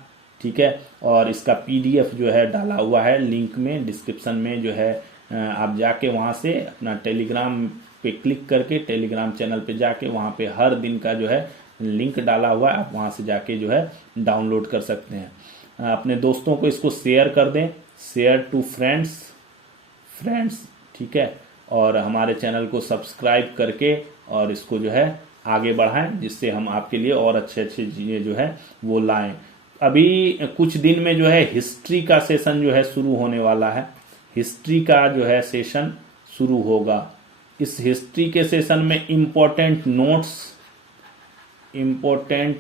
ठीक है, और इसका पीडीएफ जो है डाला हुआ है लिंक में, डिस्क्रिप्शन में जो है आप जाके वहां से अपना टेलीग्राम पे क्लिक करके टेलीग्राम चैनल पे जाके वहां पे हर दिन का जो है लिंक डाला हुआ है, आप वहां से जाके जो है डाउनलोड कर सकते हैं। अपने दोस्तों को इसको शेयर कर दें, शेयर टू फ्रेंड्स। ठीक है, और हमारे चैनल को सब्सक्राइब करके और इसको जो है आगे बढ़ाएं, जिससे हम आपके लिए और अच्छे चीजें जो है वो लाएं। अभी कुछ दिन में जो है हिस्ट्री का सेशन जो है शुरू होने वाला है, हिस्ट्री का जो है सेशन शुरू होगा। इस हिस्ट्री के सेशन में इम्पोर्टेंट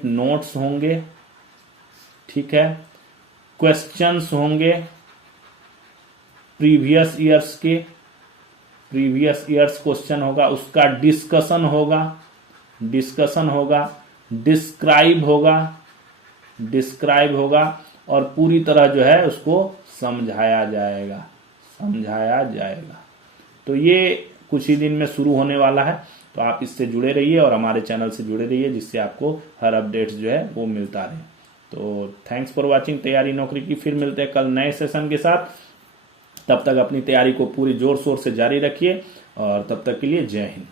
नोट्स होंगे। ठीक है, क्वेश्चंस होंगे प्रीवियस ईयर्स क्वेश्चन होगा, उसका डिस्कशन होगा, डिस्क्राइब होगा और पूरी तरह जो है उसको समझाया जाएगा। तो ये कुछ ही दिन में शुरू होने वाला है, तो आप इससे जुड़े रहिए और हमारे चैनल से जुड़े रहिए, जिससे आपको हर अपडेट्स जो है वो मिलता रहे। तो थैंक्स फॉर वाचिंग तैयारी नौकरी की। फिर मिलते हैं कल नए सेशन के साथ। तब तक अपनी तैयारी को पूरी जोर शोर से जारी रखिए और तब तक के लिए जय हिंद।